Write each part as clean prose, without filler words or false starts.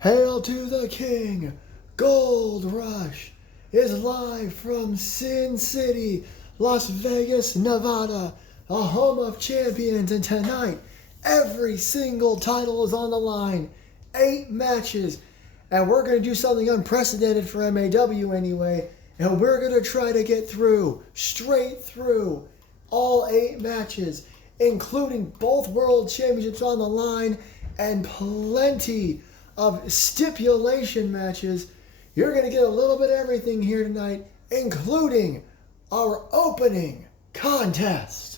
Hail to the King! Gold Rush is live from Sin City, Las Vegas, Nevada, a home of champions, and tonight every single title is on the line. 8 matches, and we're going to do something unprecedented for MAW anyway, and we're going to try to get through, straight through, all 8 matches, including both world championships on the line and plenty of stipulation matches. You're going to get a little bit of everything here tonight, including our opening contest.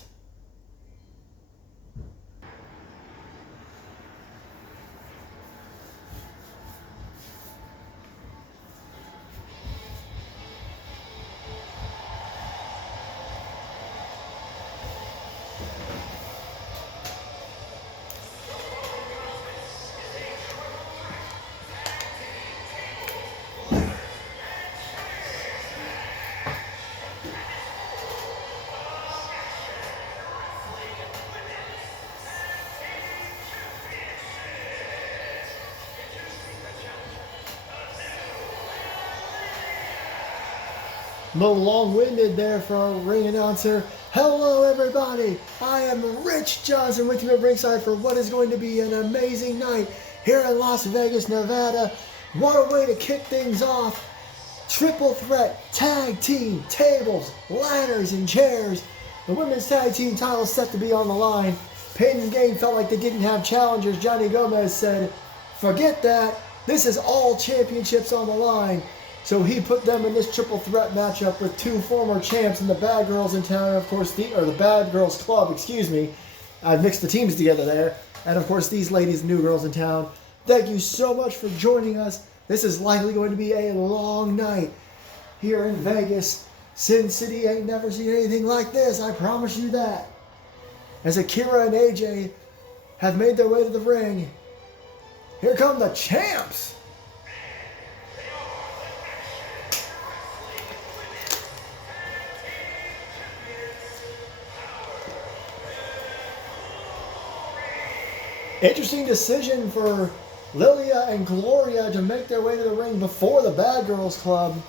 A little long-winded there for our ring announcer. Hello everybody, I am Rich Johnson with you at ringside for what is going to be an amazing night here in Las Vegas, Nevada. What a way to kick things off. Triple threat, tag team, tables, ladders, and chairs. The women's tag team title is set to be on the line. Peyton and Gang felt like they didn't have challengers. Johnny Gomez said, forget that, this is all championships on the line. So he put them in this triple threat matchup with 2 former champs and the Bad Girls in town, and of course, the Bad Girls Club, excuse me. I mixed the teams together there. And of course, these ladies, new girls in town. Thank you so much for joining us. This is likely going to be a long night here in Vegas. Sin City ain't never seen anything like this, I promise you that. As Akira and AJ have made their way to the ring, here come the champs. Interesting decision for Lilia and Gloria to make their way to the ring before the Bad Girls Club.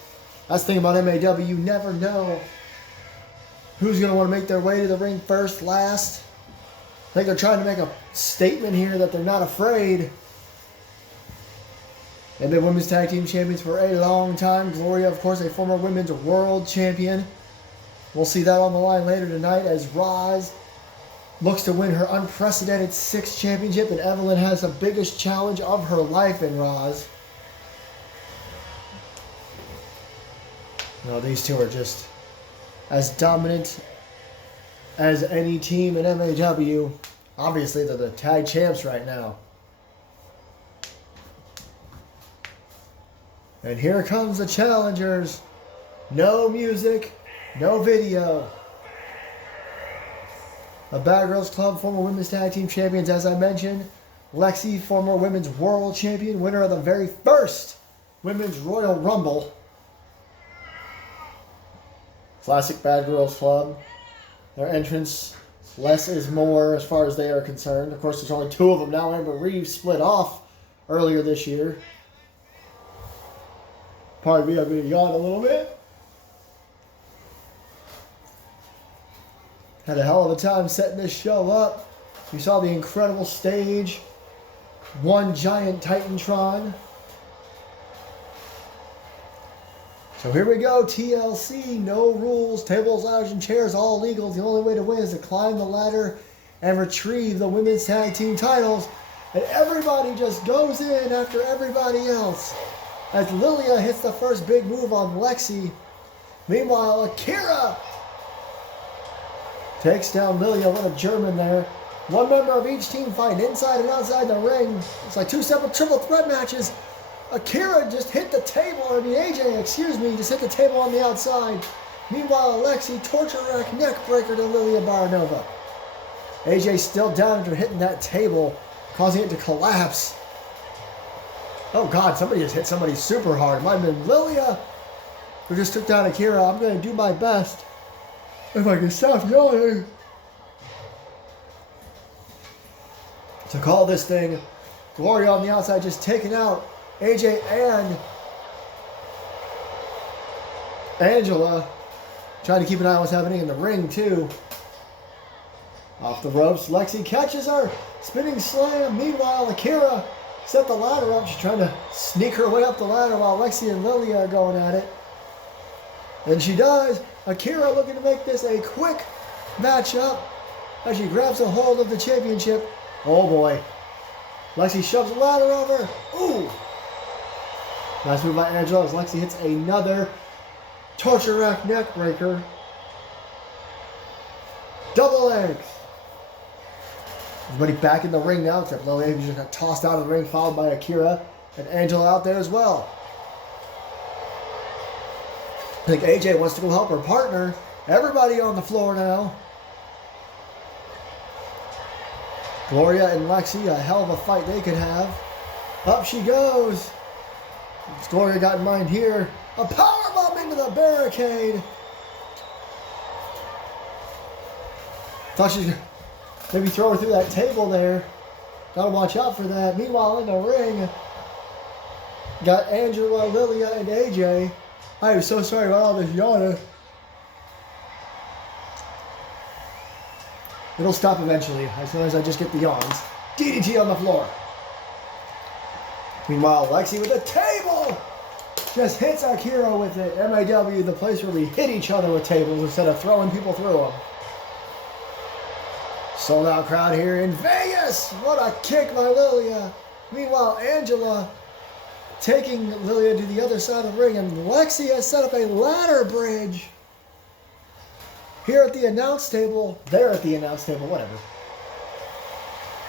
That's the thing about MAW, you never know who's going to want to make their way to the ring first, last. I think they're trying to make a statement here that they're not afraid. They've been women's tag team champions for a long time. Gloria, of course, a former women's world champion. We'll see that on the line later tonight as Roz looks to win her unprecedented 6th championship, and Evelyn has the biggest challenge of her life in Roz. No, these two are just as dominant as any team in MAW. Obviously, they're the tag champs right now. And here comes the challengers. No music, no video. The Bad Girls Club, former women's tag team champions, as I mentioned. Lexi, former women's world champion, winner of the very first Women's Royal Rumble. Classic Bad Girls Club. Their entrance, less is more as far as they are concerned. Of course, there's only 2 of them now. Amber Reeves split off earlier this year. Pardon me, I'm going to yawn a little bit. Had a hell of a time setting this show up. You saw the incredible stage. One giant Titantron. So here we go, TLC, no rules, tables, ladders, and chairs, all legal. The only way to win is to climb the ladder and retrieve the women's tag team titles. And everybody just goes in after everybody else. As Lilia hits the first big move on Lexi. Meanwhile, Akira takes down Lilia. What a German there. One member of each team fight inside and outside the ring. It's like 2 separate triple threat matches. Akira just hit the table, AJ, excuse me, just hit the table on the outside. Meanwhile, Alexi, torture rack neck breaker to Lilia Baranova. AJ still down after hitting that table, causing it to collapse. Oh God, somebody just hit somebody super hard. It might have been Lilia who just took down Akira. I'm going to do my best if I can stop yelling to call this thing. Gloria on the outside just taking out AJ and Angela trying to keep an eye on what's happening in the ring too. Off the ropes, Lexi catches her. Spinning slam. Meanwhile, Akira set the ladder up. She's trying to sneak her way up the ladder while Lexi and Lilia are going at it. And she does. Akira looking to make this a quick matchup as she grabs a hold of the championship. Oh boy. Lexi shoves the ladder over. Ooh. Nice move by Angela as Lexi hits another torture rack neck breaker. Double legs. Everybody back in the ring now, except Lilia, who just got tossed out of the ring, followed by Akira and Angela out there as well. I think AJ wants to go help her partner. Everybody on the floor now. Gloria and Lexi, a hell of a fight they could have. Up she goes. What's Gloria got in mind here? A powerbomb into the barricade. Thought she was maybe throw her through that table there. Gotta watch out for that. Meanwhile, in the ring, got Angela, Lilia, and AJ. I am so sorry about all this yawning. It'll stop eventually, as soon as I just get the yawns. DDT on the floor. Meanwhile, Lexi with the table just hits Akira with it. MAW, the place where we hit each other with tables instead of throwing people through them. Sold out crowd here in Vegas. What a kick by Lilia. Meanwhile, Angela taking Lilia to the other side of the ring, and Lexi has set up a ladder bridge here at the announce table. There at the announce table, whatever.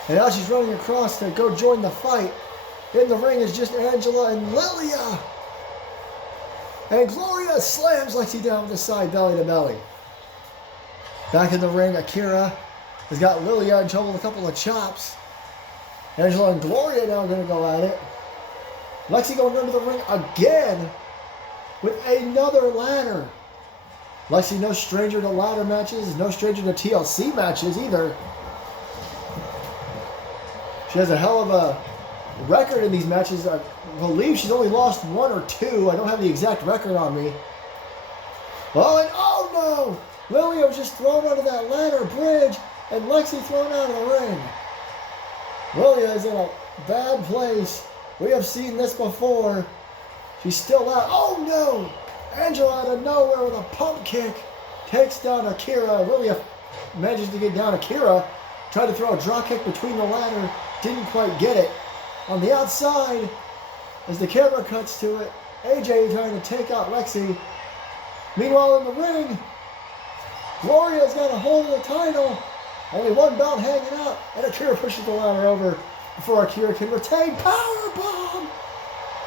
And now she's running across to go join the fight. In the ring is just Angela and Lilia. And Gloria slams Lexi down with the side belly to belly. Back in the ring, Akira has got Lilia in trouble with a couple of chops. Angela and Gloria now going to go at it. Lexi going under the ring again with another ladder. Lexi, no stranger to ladder matches, no stranger to TLC matches either. She has a hell of a record in these matches. I believe she's only lost one or two. I don't have the exact record on me. Oh, and oh no! Lilia was just thrown under that ladder bridge, and Lexi thrown out of the ring. Lilia is in a bad place. We have seen this before. She's still out. Oh no! Angela out of nowhere with a pump kick takes down Akira. Lilia manages to get down Akira. Tried to throw a drop kick between the ladder. Didn't quite get it. On the outside, as the camera cuts to it, AJ trying to take out Lexi. Meanwhile in the ring, Gloria's got a hold of the title. Only one belt hanging out, and Akira pushes the ladder over before Akira can retain. Powerbomb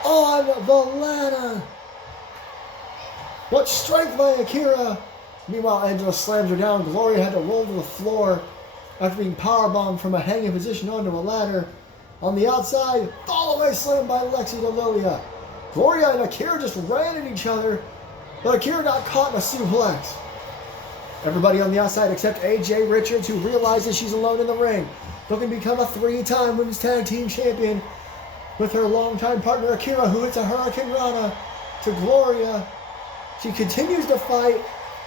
on the ladder. What strength by Akira. Meanwhile, Angela slams her down. Gloria had to roll to the floor after being powerbombed from a hanging position onto a ladder. On the outside, fall-away slam by Lexi to Lilia. Gloria and Akira just ran at each other, but Akira got caught in a suplex. Everybody on the outside except AJ Richards, who realizes she's alone in the ring, looking to become a three-time women's tag team champion with her longtime partner Akira, who hits a Hurricane Rana to Gloria. She continues to fight,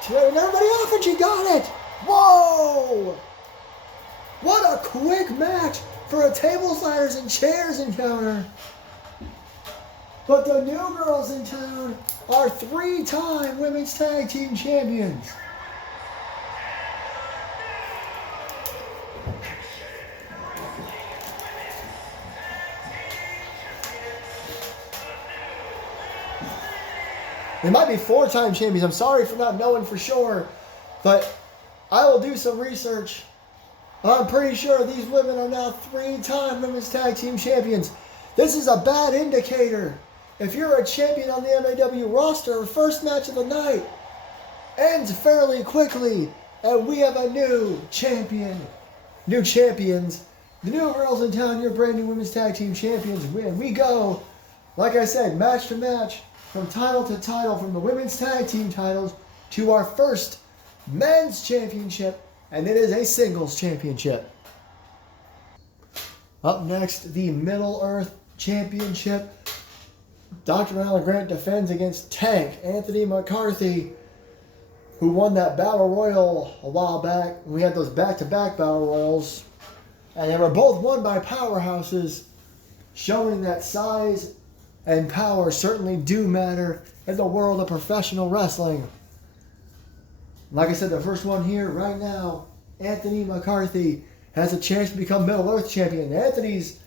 tearing everybody off, and she got it! Whoa! What a quick match for a tables, ladders, and chairs encounter. But the new girls in town are three-time women's tag team champions. They might be four-time champions. I'm sorry for not knowing for sure, but I will do some research. I'm pretty sure these women are now three-time women's tag team champions. This is a bad indicator. If you're a champion on the MAW roster, first match of the night ends fairly quickly, and we have a new champion. New champions. The new girls in town, your brand new women's tag team champions win. We go, like I said, match to match, from title to title, from the women's tag team titles to our first men's championship, and it is a singles championship. Up next, the Middle Earth Championship. Dr. Alan Grant defends against Tank Anthony McCarthy, who won that Battle Royal a while back. We had those back-to-back Battle Royals, and they were both won by powerhouses, showing that size and power certainly do matter in the world of professional wrestling. Like I said, the first one here right now, Anthony McCarthy has a chance to become Middle Earth champion. Anthony's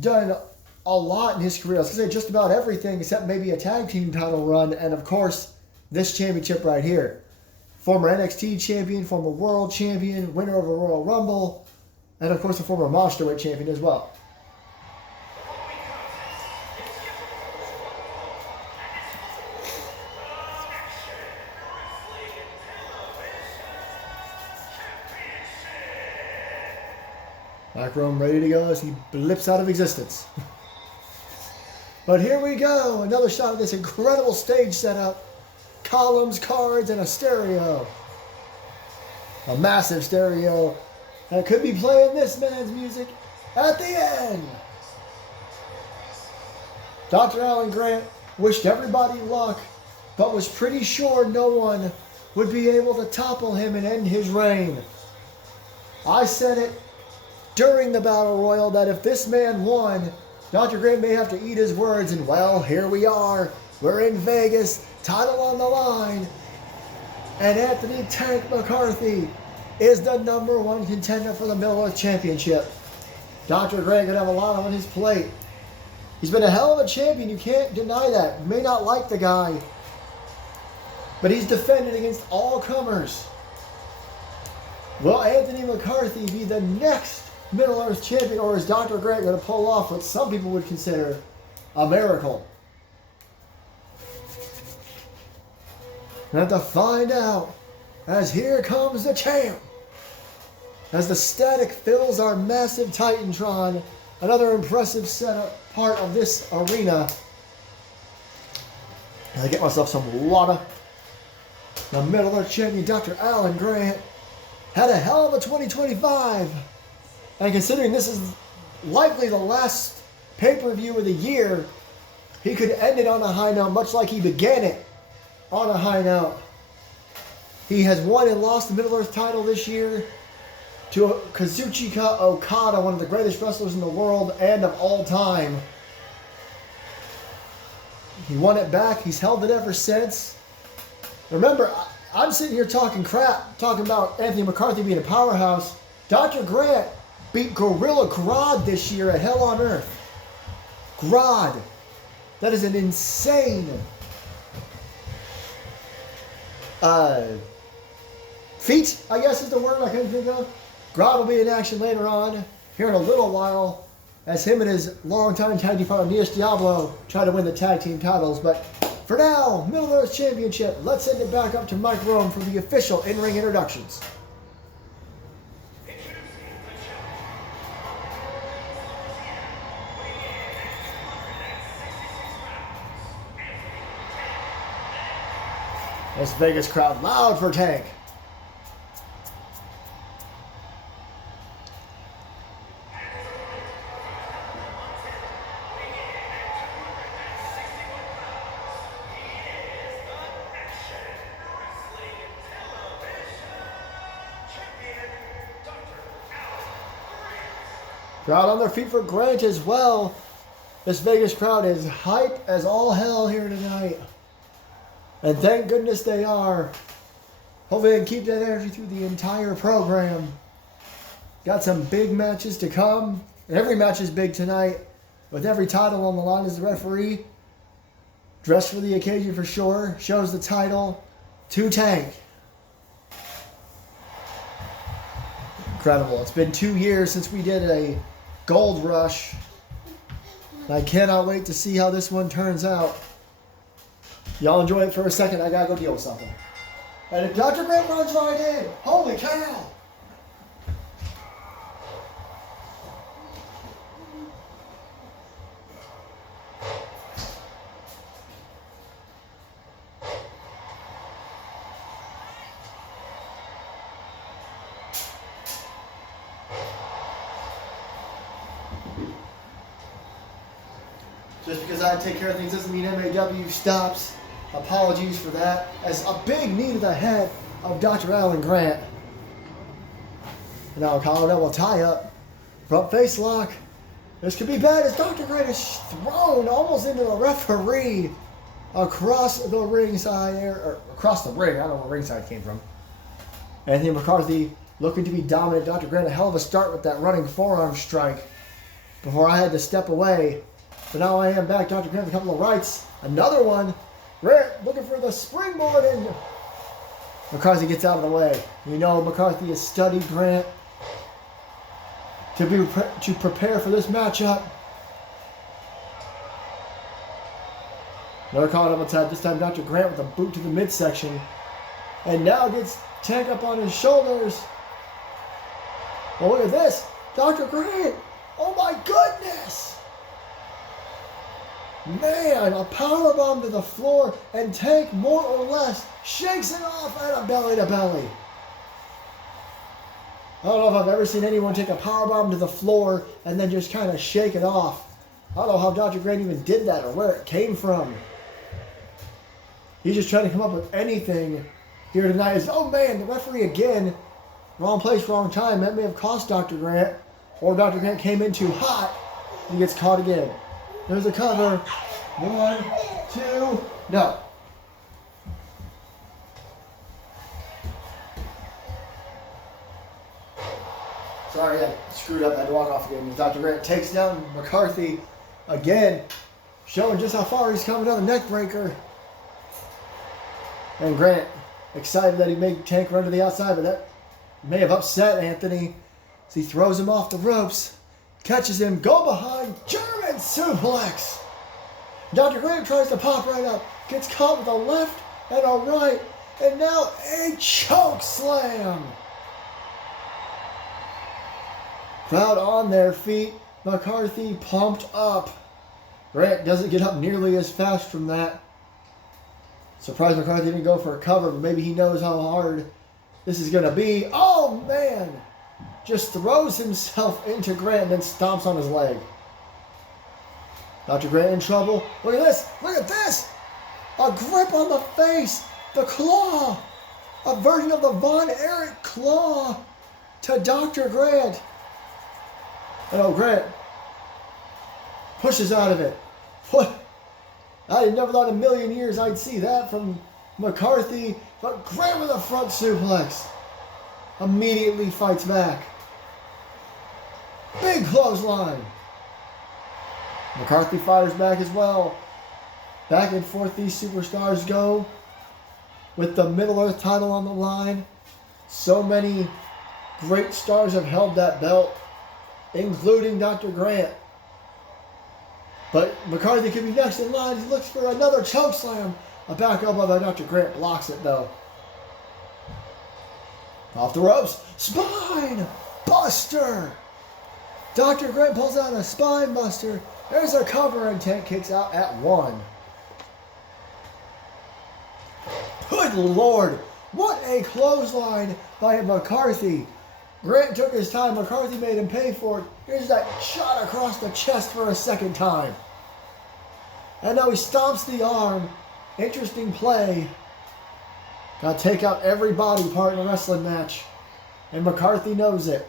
done a lot in his career. I was going to say just about everything except maybe a tag team title run, and of course, this championship right here. Former NXT champion, former world champion, winner of a Royal Rumble, and of course a former Monsterweight champion as well. Back room ready to go as he blips out of existence. But here we go, another shot of this incredible stage setup. Columns, cards, and a stereo. A massive stereo that could be playing this man's music at the end. Dr. Alan Grant wished everybody luck, but was pretty sure no one would be able to topple him and end his reign. I said it during the Battle Royal that if this man won, Dr. Grant may have to eat his words, and well, here we are. We're in Vegas, title on the line, and Anthony Tank McCarthy is the #1 contender for the Middle Earth Championship. Dr. Grant could have a lot on his plate. He's been a hell of a champion, you can't deny that. You may not like the guy, but he's defended against all comers. Will Anthony McCarthy be the next Middle Earth champion, or is Dr. Grant going to pull off what some people would consider a miracle? We have to find out as here comes the champ. As the static fills our massive Titantron, another impressive setup part of this arena. I get myself some water. The Middle Earth champion, Dr. Alan Grant, had a hell of a 2025. And considering this is likely the last pay-per-view of the year, he could end it on a high note, much like he began it on a high note. He has won and lost the Middle Earth title this year to Kazuchika Okada, one of the greatest wrestlers in the world and of all time. He won it back. He's held it ever since. Remember, I'm sitting here talking crap, talking about Anthony McCarthy being a powerhouse. Dr. Grant beat Gorilla Grodd this year at Hell on Earth. Grodd. That is an insane feat, I guess is the word I couldn't think of. Grodd will be in action later on, here in a little while, as him and his longtime tag team partner, Nias Diablo, try to win the tag team titles. But for now, Middle Earth Championship, let's send it back up to Mike Rome for the official in-ring introductions. This Vegas crowd loud for Tank. Crowd on their feet for Grant as well. This Vegas crowd is hype as all hell here tonight. And thank goodness they are. Hopefully they can keep that energy through the entire program. Got some big matches to come. And every match is big tonight. With every title on the line as the referee. Dressed for the occasion for sure. Shows the title to Tank. Incredible. It's been 2 years since we did a Gold Rush. I cannot wait to see how this one turns out. Y'all enjoy it for a second. I gotta go deal with something. And if Dr. Grant runs right in, holy cow! Just because I take care of things doesn't mean MAW stops. Apologies for that. As a big knee to the head of Dr. Alan Grant. And now Colorado will tie up. Front face lock. This could be bad as Dr. Grant is thrown almost into the referee across the ringside, or across the ring. I don't know where ringside came from. Anthony McCarthy looking to be dominant. Dr. Grant, a hell of a start with that running forearm strike before I had to step away. But now I am back. Dr. Grant with a couple of rights. Another one. Grant looking for the springboard, and McCarthy gets out of the way. You know McCarthy has studied Grant to prepare for this matchup. Another call double tap. This time Dr. Grant with a boot to the midsection. And now gets Tank up on his shoulders. Well, look at this. Dr. Grant. Oh my goodness. Man, a powerbomb to the floor, and Tank more or less shakes it off at a belly to belly. I don't know if I've ever seen anyone take a powerbomb to the floor and then just kind of shake it off. I don't know how Dr. Grant even did that or where it came from. He's just trying to come up with anything here tonight. Oh man, the referee again. Wrong place, wrong time. That may have cost Dr. Grant. Or Dr. Grant came in too hot. He gets caught again. There's a cover. 1, 2, no. Sorry, I screwed up. I had to walk off again. Dr. Grant takes down McCarthy again, showing just how far he's come. Another neck breaker. And Grant excited that he made Tank run to the outside, but that may have upset Anthony as he throws him off the ropes, catches him, go behind, German suplex. Dr. Grant tries to pop right up, gets caught with a left and a right, and now a choke slam. Crowd on their feet, McCarthy pumped up. Grant doesn't get up nearly as fast from that. Surprised McCarthy didn't go for a cover, but maybe he knows how hard this is going to be. Oh, man! Just throws himself into Grant and then stomps on his leg. Dr. Grant in trouble. Look at this! Look at this! A grip on the face! The claw! A version of the Von Erich claw to Dr. Grant. Oh, Grant pushes out of it. What? I never thought in a million years I'd see that from McCarthy, but Grant with a front suplex. Immediately fights back. Big clothesline. McCarthy fires back as well. Back and forth these superstars go with the Middle Earth title on the line. So many great stars have held that belt, including Dr. Grant. But McCarthy could be next in line. He looks for another chokeslam. A back elbow by Dr. Grant blocks it though. Off the ropes. Spine buster. Dr. Grant pulls out a spine buster. There's a cover and Tank kicks out at 1. Good Lord. What a clothesline by McCarthy. Grant took his time. McCarthy made him pay for it. Here's that shot across the chest for a second time. And now he stomps the arm. Interesting play. Got to take out every body part in a wrestling match. And McCarthy knows it.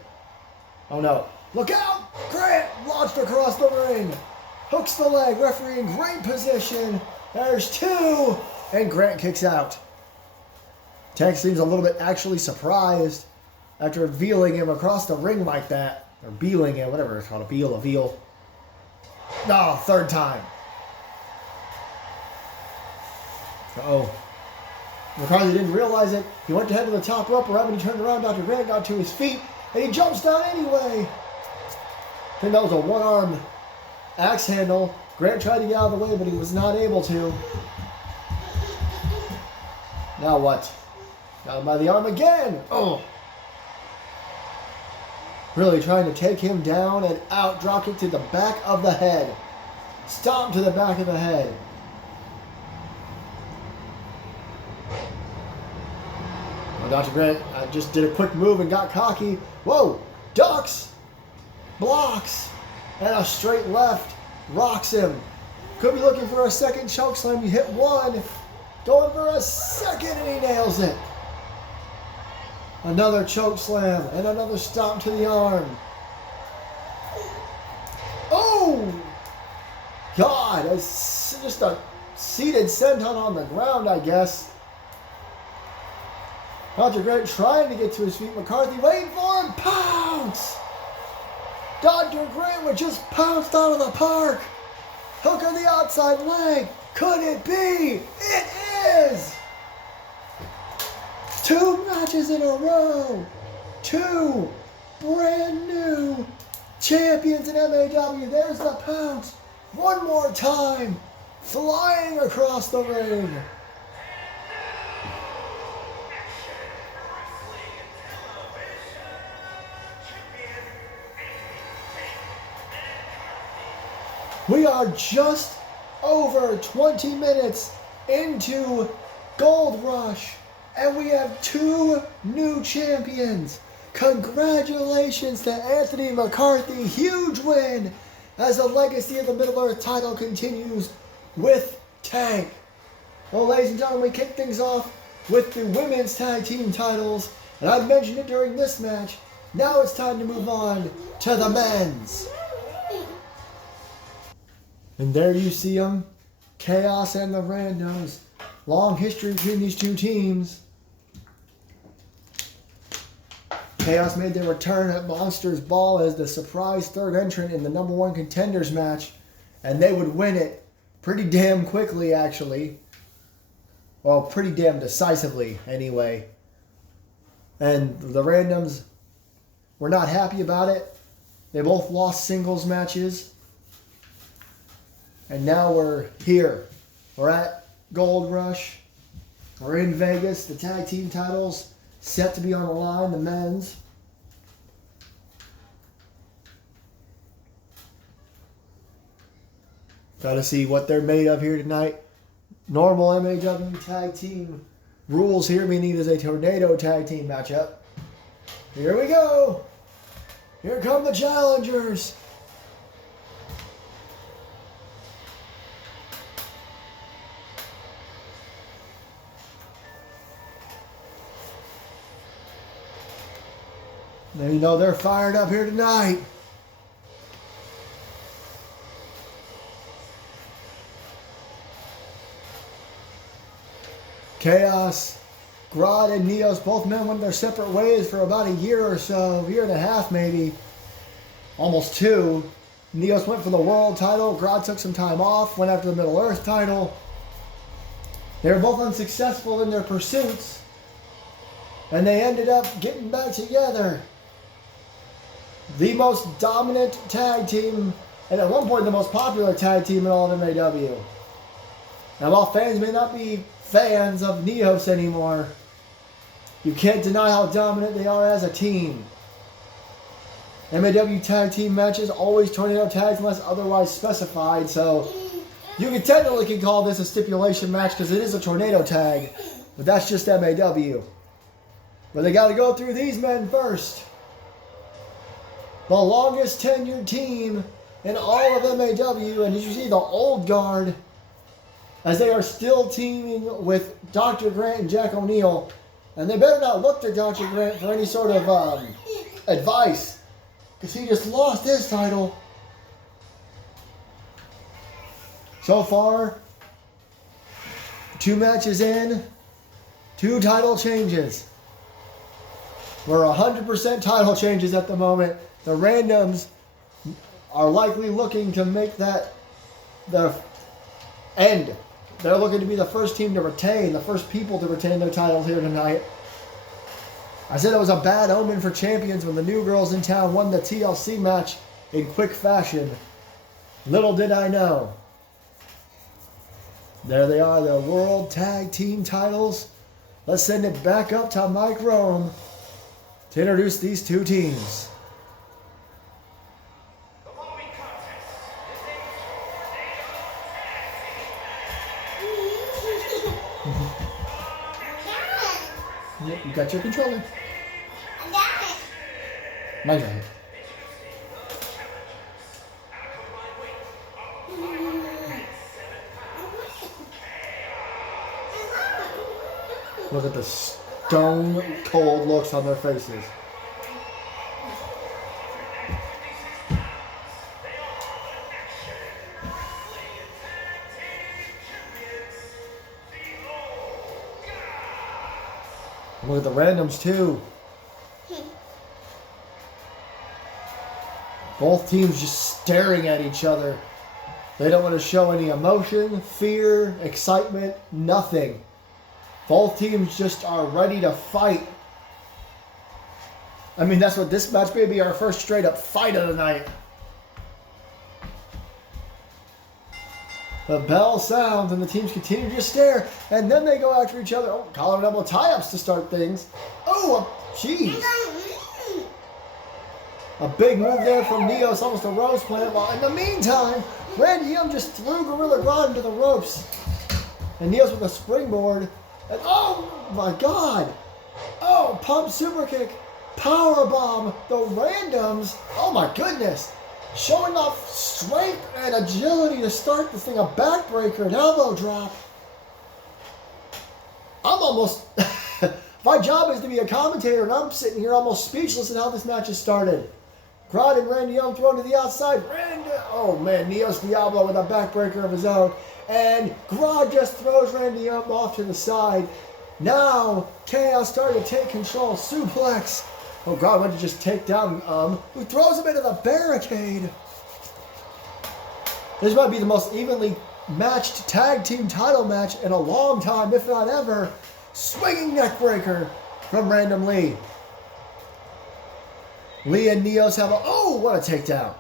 Oh no. Look out! Grant launched across the ring. Hooks the leg. Referee in great position. There's 2. And Grant kicks out. Tank seems a little bit actually surprised after vealing him across the ring like that. Or beeling him, whatever it's called. A veal. No, third time. Uh-oh. McCarthy didn't realize it. He went to head to the top rope, right when he turned around, Dr. Grant got to his feet, and he jumps down anyway. I think that was a one-arm axe handle. Grant tried to get out of the way, but he was not able to. Now what? Got him by the arm again. Oh. Really trying to take him down and out. Drop kick to the back of the head. Stomp to the back of the head. Well, Dr. Grant just did a quick move and got cocky. Whoa! Ducks! Blocks! And a straight left. Rocks him. Could be looking for a second choke slam. He hit one. Going for a second, and he nails it. Another choke slam and another stomp to the arm. Oh! God, it's just a seated senton on the ground, I guess. Dr. Grant trying to get to his feet. McCarthy waiting for him. Pounce! Dr. Grant was just pounced out of the park. Hook on the outside leg. Could it be? It is! 2 matches in a row. 2 brand new champions in MAW. There's the pounce. One more time. Flying across the ring. We are just over 20 minutes into Gold Rush, and we have 2 new champions. Congratulations to Anthony McCarthy. Huge win as the legacy of the Middle-earth title continues with Tank. Well, ladies and gentlemen, we kick things off with the women's tag team titles, and I mentioned it during this match. Now it's time to move on to the men's. And there you see them, Chaos and the Randoms. Long history between these 2 teams. Chaos made their return at Monsters Ball as the surprise 3rd entrant in the #1 contenders match, and they would win it pretty damn quickly, actually. Well, pretty damn decisively, anyway. And the Randoms were not happy about it. They both lost singles matches. And now we're here. We're at Gold Rush. We're in Vegas. The tag team titles set to be on the line, the men's. Got to see what they're made of here tonight. Normal MAW tag team rules here, meaning it is a tornado tag team matchup. Here we go. Here come the challengers. Now you know they're fired up here tonight. Chaos, Grodd, and Neos, both men went their separate ways for about a year or so, year and a half maybe, almost 2. Neos went for the world title. Grodd took some time off, went after the Middle-earth title. They were both unsuccessful in their pursuits, and they ended up getting back together. The most dominant tag team, and at one point the most popular tag team in all of MAW. Now, while fans may not be fans of Neos anymore, you can't deny how dominant they are as a team. MAW tag team matches always tornado tags unless otherwise specified, so you can technically call this a stipulation match because it is a tornado tag, but that's just MAW. But they got to go through these men first. The longest tenured team in all of MAW, and as you see, the old guard, as they are still teaming with Dr. Grant and Jack O'Neil, and they better not look to Dr. Grant for any sort of advice, because he just lost his title. So far, 2 matches in, 2 title changes. We're 100% title changes at the moment. The Randoms are likely looking to make that the end. They're looking to be the first team to retain, the first people to retain their titles here tonight. I said it was a bad omen for champions when the New Girls in Town won the TLC match in quick fashion. Little did I know. There they are, the World Tag Team titles. Let's send it back up to Mike Rome to introduce these 2 teams. Yep, you got your controller. I got it. My got it. Look at the stone cold looks on their faces. Look at the randoms too. Both teams just staring at each other. They don't want to show any emotion, fear, excitement, nothing. Both teams just are ready to fight. I mean, that's what this match may be, our first straight up fight of the night. The bell sounds and the teams continue to stare, and then they go after each other. Oh, collar and elbow tie-ups to start things. Oh, jeez. A big move there from Neos, almost a rose plant. While in the meantime, Randy Young just threw Gorilla Grodd into the ropes. And Neos with a springboard. And oh my God. Oh, pump super kick. Power bomb. The randoms. Oh my goodness. Showing off strength and agility to start this thing. A backbreaker, an elbow drop. I'm almost... My job is to be a commentator, and I'm sitting here almost speechless at how this match has started. Grodd and Randy Young thrown to the outside. Oh man, Neos Diablo with a backbreaker of his own. And Grodd just throws Randy Young off to the side. Now, Chaos starting to take control. Suplex. Oh, Grodd went to just take down who throws him into the barricade. This might be the most evenly matched tag team title match in a long time, if not ever. Swinging neckbreaker from Random Lee. Lee and Neos have what a takedown.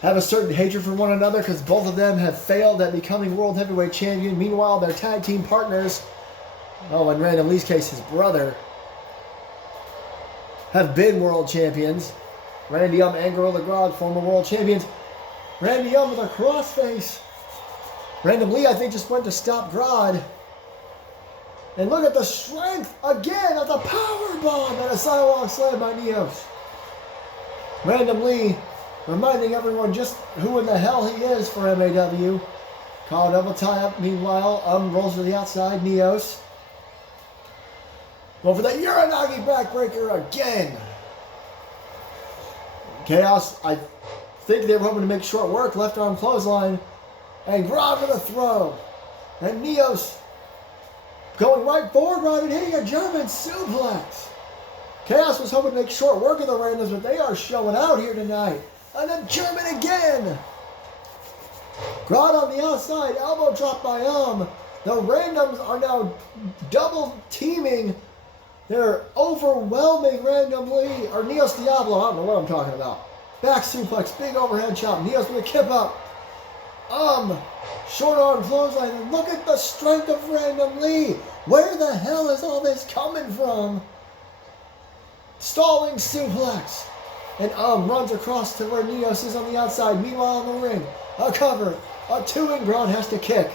Have a certain hatred for one another because both of them have failed at becoming World Heavyweight Champion. Meanwhile, their tag team partners, in Random Lee's case, his brother, have been World Champions. Randy Young and Gorilla Grodd, former World Champions. Randy Young with a crossface. Random Lee, I think, just went to stop Grodd. And look at the strength again of the power bomb and a sidewalk slam by Neos. Random Lee reminding everyone just who in the hell he is for MAW. Call double tie up. Meanwhile, rolls to the outside. Neos. Go for the Uranagi backbreaker again. Chaos, I think they were hoping to make short work. Left arm clothesline. And Grodd with a throw. And Neos going right forward, Grodd, and hitting a German suplex. Chaos was hoping to make short work of the randoms, but they are showing out here tonight. And then German again. Grodd on the outside, elbow drop by The randoms are now double teaming. They're overwhelming Random Lee, or Neos Diablo, I don't know what I'm talking about. Back suplex, big overhead chop, Neos with a kip up. Short arm clothesline, and look at the strength of Random Lee. Where the hell is all this coming from? Stalling suplex. And runs across to where Neos is on the outside. Meanwhile in the ring, a cover, a 2-in Grodd has to kick.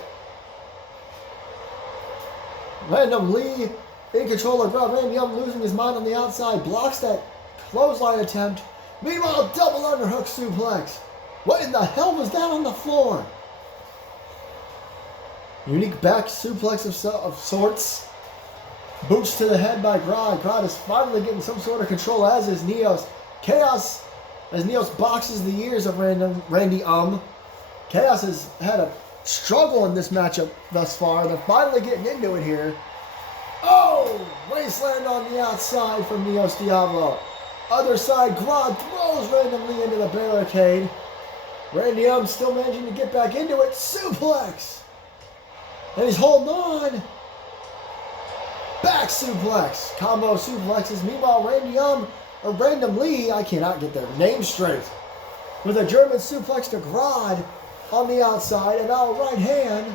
Random Lee in control of Grodd. Randy Young losing his mind on the outside. Blocks that clothesline attempt. Meanwhile, double underhook suplex. What in the hell was that on the floor? Unique back suplex of sorts. Boots to the head by Grodd. Grodd is finally getting some sort of control, as is Neos. Chaos, as Neos boxes the ears of Randy Chaos has had a struggle in this matchup thus far. They're finally getting into it here. Oh! Wasteland on the outside from Neos Diablo. Other side, Grodd throws randomly into the barricade. Randy still managing to get back into it. Suplex! And he's holding on. Back suplex. Combo suplexes. Meanwhile, Random Lee, I cannot get their name straight, with a German suplex to Grodd on the outside, and now a right hand.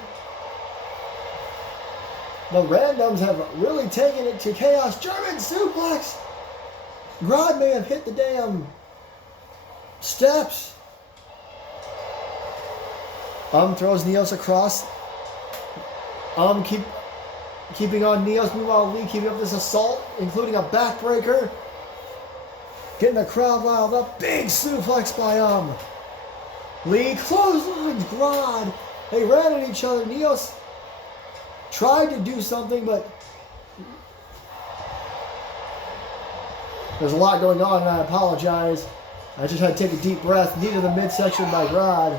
The randoms have really taken it to Chaos. German suplex. Grodd may have hit the damn steps. Throws Neos across. Keeping on Neos. Meanwhile, Lee keeping up this assault, including a backbreaker. Getting the crowd riled up. Big suplex by Lee clotheslines Grodd. They ran at each other. Neos tried to do something, but there's a lot going on, and I apologize. I just had to take a deep breath. Knee to the midsection by Grodd.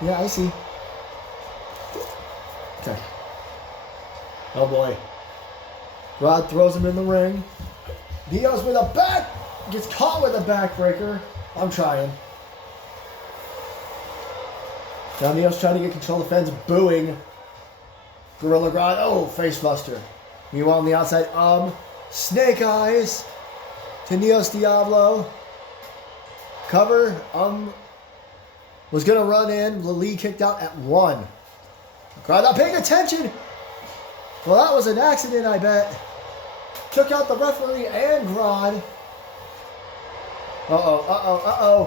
Yeah, I see. Okay. Oh boy. Grodd throws him in the ring. Neos with a back. Gets caught with a backbreaker. I'm trying. Now Neos trying to get control of the fence, booing. Gorilla Grodd. Oh, facebuster. Meanwhile on the outside, Snake Eyes to Neos Diablo. Cover, was going to run in. Lee kicked out at 1. Grodd not paying attention. Well, that was an accident, I bet. Took out the referee and Grodd. Uh-oh.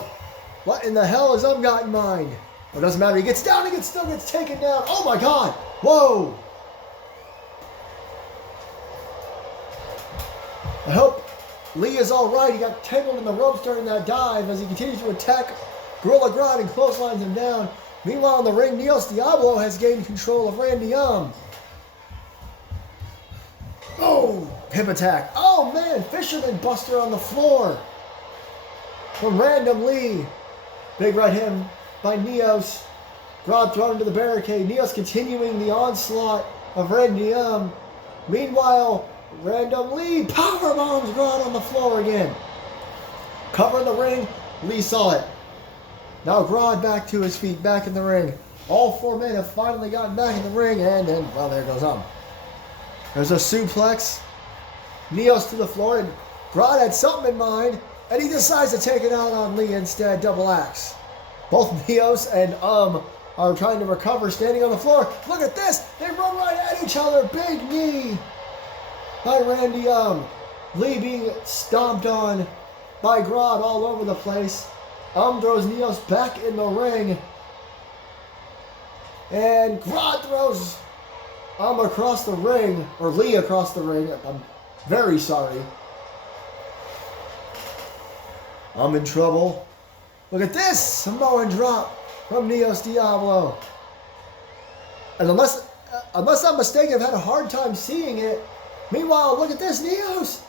What in the hell has got in mind? Well, it doesn't matter. He gets down, still gets taken down. Oh my God. Whoa. I hope Lee is all right. He got tangled in the ropes during that dive as he continues to attack Gorilla Grodd and clotheslines him down. Meanwhile, in the ring, Neos Diablo has gained control of Randy Oh, hip attack. Oh man, Fisherman Buster on the floor from Random Lee. Big right hand by Neos. Grodd thrown into the barricade. Neos continuing the onslaught of Randy Meanwhile, Random Lee power bombs Grodd on the floor again. Cover in the ring. Lee saw it. Now Grodd back to his feet, back in the ring. All 4 men have finally gotten back in the ring, and then, well, there goes There's a suplex. Neos to the floor, and Grodd had something in mind, and he decides to take it out on Lee instead, double axe. Both Neos and are trying to recover, standing on the floor. Look at this! They run right at each other. Big knee by Randy Lee being stomped on by Grodd all over the place. Throws Neos back in the ring. And Grodd throws across the ring, or Lee across the ring. I'm very sorry. I'm in trouble. Look at this! Samoan drop from Neos Diablo. And unless I'm mistaken, I've had a hard time seeing it. Meanwhile, look at this, Neos!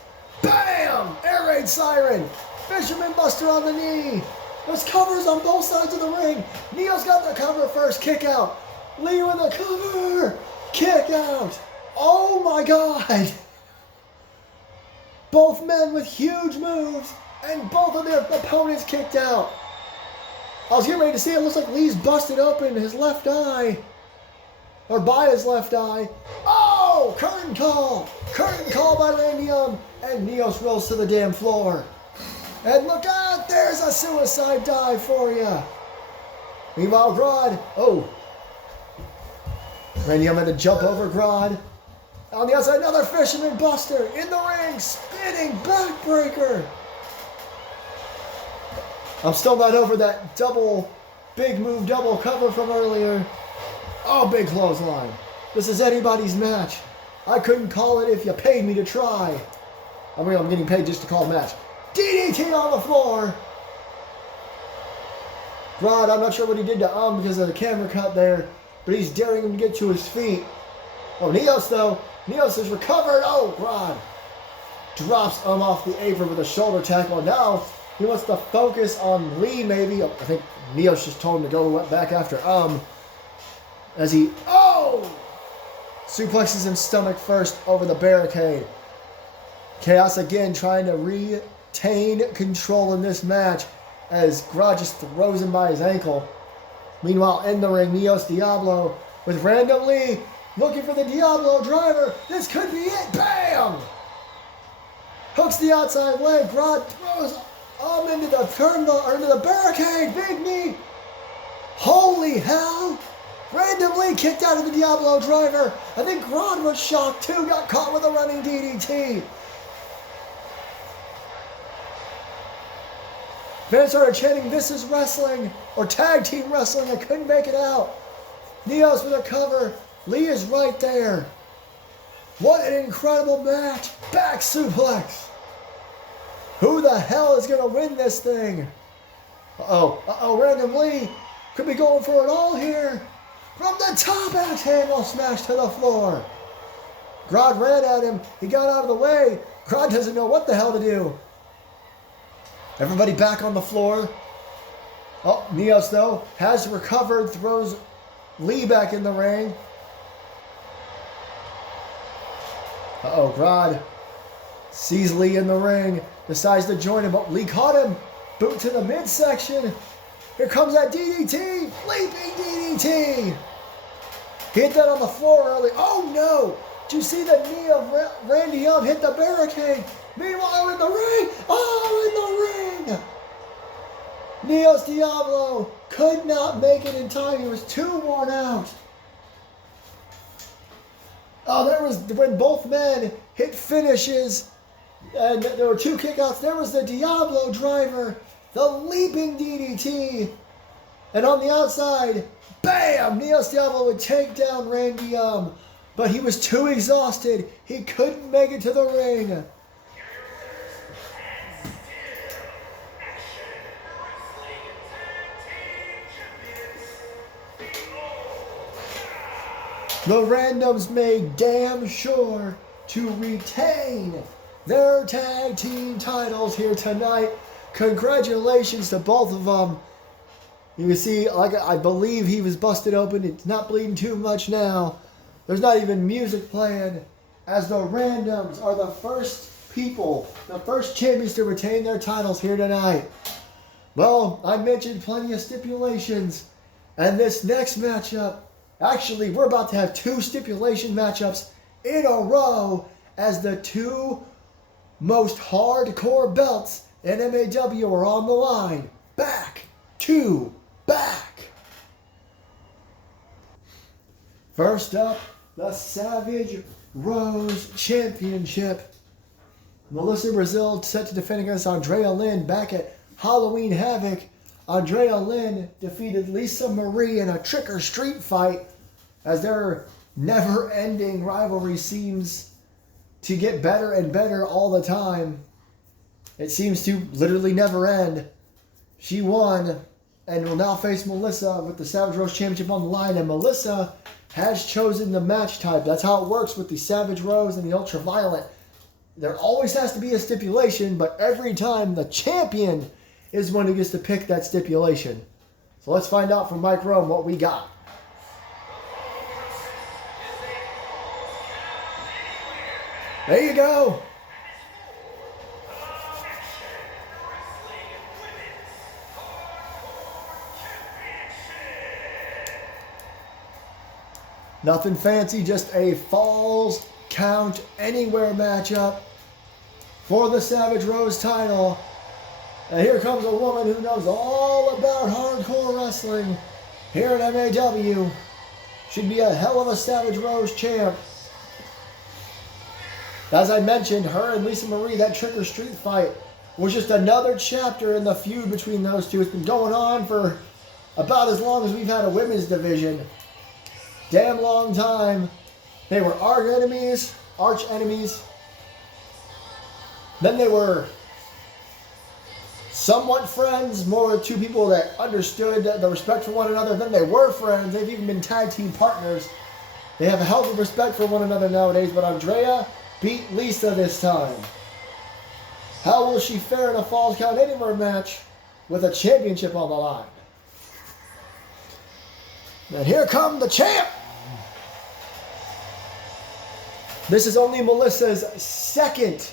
Bam! Air raid siren! Fisherman Buster on the knee! There's covers on both sides of the ring. Neos got the cover first, kick out. Lee with the cover, kick out. Oh my God! Both men with huge moves, and both of their opponents kicked out. I was getting ready to see it. Looks like Lee's busted open his left eye, or by his left eye. Oh, curtain call! Curtain call by Randy and Neos rolls to the damn floor. And look out, there's a suicide dive for you. Meanwhile, Grodd, Randy had to jump over Grodd. On the outside, another Fisherman Buster in the ring, spinning backbreaker. I'm still not over that big move double cover from earlier. Oh, big clothesline. This is anybody's match. I couldn't call it if you paid me to try. I'm getting paid just to call a match. DDT on the floor. Grodd, I'm not sure what he did to because of the camera cut there, but he's daring him to get to his feet. Oh, Neos though. Neos has recovered. Oh, Grodd drops off the apron with a shoulder tackle. Now he wants to focus on Lee maybe. I think Neos just told him to go back after as he suplexes him stomach first over the barricade. Chaos again trying to retain control in this match as Grodd just throws him by his ankle. Meanwhile, in the ring, Neos Diablo with Random Lee looking for the Diablo driver. This could be it. Bam! Hooks the outside leg. Grodd throws into the turnbuckle, or into the barricade. Big knee. Holy hell! Random Lee kicked out of the Diablo driver. I think Grodd was shocked too. Got caught with a running DDT. Fans started chanting, "This is wrestling," or tag team wrestling. I couldn't make it out. Neos with a cover. Lee is right there. What an incredible match. Back suplex. Who the hell is going to win this thing? Random Lee could be going for it all here. from the top axe handle smash to the floor. Grodd ran at him. He got out of the way. Grodd doesn't know what the hell to do. Everybody back on the floor. Oh, Neos, though, has recovered, throws Lee back in the ring. Uh-oh, Grodd sees Lee in the ring, decides to join him, but Lee caught him. Boot to the midsection. Here comes that DDT. Leaping DDT. He hit that on the floor early. Oh, no. Did you see the knee of Randy Young hit the barricade? Meanwhile, in the ring. Oh, in the ring. Neos Diablo could not make it in time. He was too worn out. Oh, there was when both men hit finishes, and there were two kickouts. There was the Diablo driver, the leaping DDT, and on the outside, bam! Neos Diablo would take down Randy Young, but he was too exhausted. He couldn't make it to the ring. The Randoms made damn sure to retain their tag team titles here tonight. Congratulations to both of them. You can see, like I believe he was busted open. It's not bleeding too much now. There's not even music playing, as the Randoms are the first people, the first champions to retain their titles here tonight. Well, I mentioned plenty of stipulations, and this next matchup, actually, we're about to have two stipulation matchups in a row as the two most hardcore belts in MAW are on the line. Back to back. First up, the Savage Rose Championship. Melissa Brazil set to defend against Andrea Lynn back at Halloween Havoc. Andrea Lynn defeated Lisa Marie in a trick or street fight, as their never-ending rivalry seems to get better and better all the time. It seems to literally never end. She won and will now face Melissa with the Savage Rose Championship on the line, and Melissa has chosen the match type. That's how it works with the Savage Rose and the Ultraviolet. There always has to be a stipulation, but every time the champion is one who gets to pick that stipulation. So let's find out from Mike Rome what we got. There you go. Nothing fancy, just a Falls Count Anywhere matchup for the Savage Rose title. And here comes a woman who knows all about hardcore wrestling here at MAW. Should be a hell of a Savage Rose champ. As I mentioned, her and Lisa Marie, that trick or street fight was just another chapter in the feud between those two. It's been going on for about as long as we've had a women's division. Damn long time. They were arch enemies. Then they were somewhat friends, more two people that understood the respect for one another. Then they were friends. They've even been tag team partners. They have a healthy respect for one another nowadays, but Andrea beat Lisa this time. How will she fare in a Falls Count Anywhere match with a championship on the line? And here come the champ. This is only Melissa's second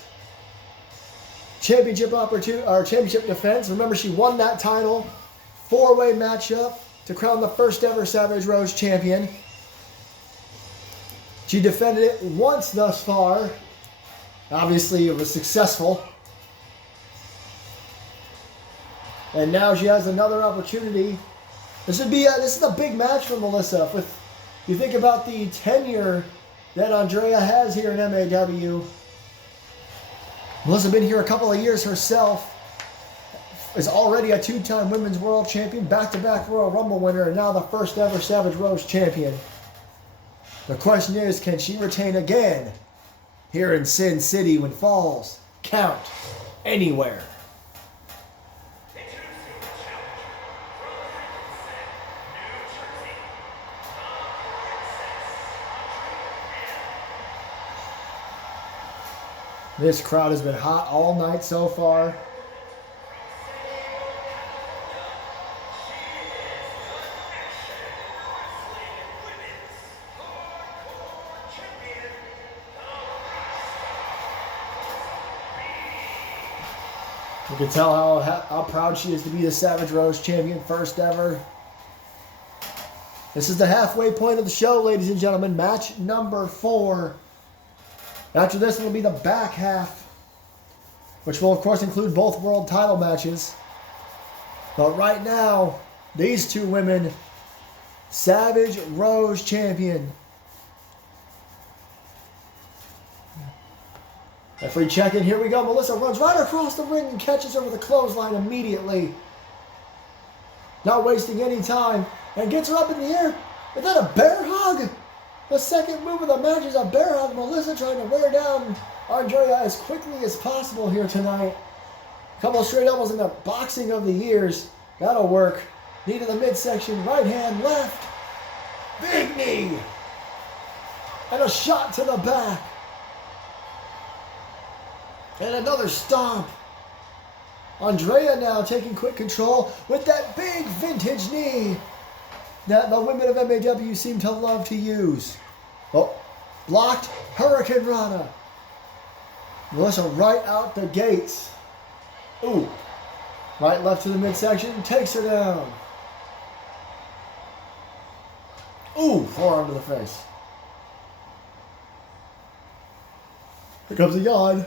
championship opportunity or championship defense. Remember, she won that title, four-way matchup to crown the first ever Savage Rose champion. She defended it once thus far. Obviously, it was successful. And now she has another opportunity. This is a big match for Melissa. If you think about the tenure that Andrea has here in MAW. Melissa's been here a couple of years herself. Is already a two-time Women's World Champion, back-to-back Royal Rumble winner, and now the first ever Savage Rose Champion. The question is, can she retain again here in Sin City when Falls Count Anywhere? This crowd has been hot all night so far. You can tell how proud she is to be the Savage Rose champion, first ever. This is the halfway point of the show, ladies and gentlemen. Match number 4. After this, it'll be the back half, which will, of course, include both world title matches. But right now, these two women, Savage Rose champion. Referee check-in, here we go. Melissa runs right across the ring and catches her with a clothesline immediately. Not wasting any time, and gets her up in the air. Is that a bear hug? The second move of the match is a bear hug. Melissa trying to wear down Andrea as quickly as possible here tonight. A couple straight elbows in the boxing of the years. That'll work. Knee to the midsection, right hand, left. Big knee. And a shot to the back. And another stomp. Andrea now taking quick control with that big vintage knee that the women of MAW seem to love to use. Oh, blocked. Hurricane Rana. Melissa right out the gates. Ooh. Right, left to the midsection. Takes her down. Ooh, forearm to the face. Here comes a yawn.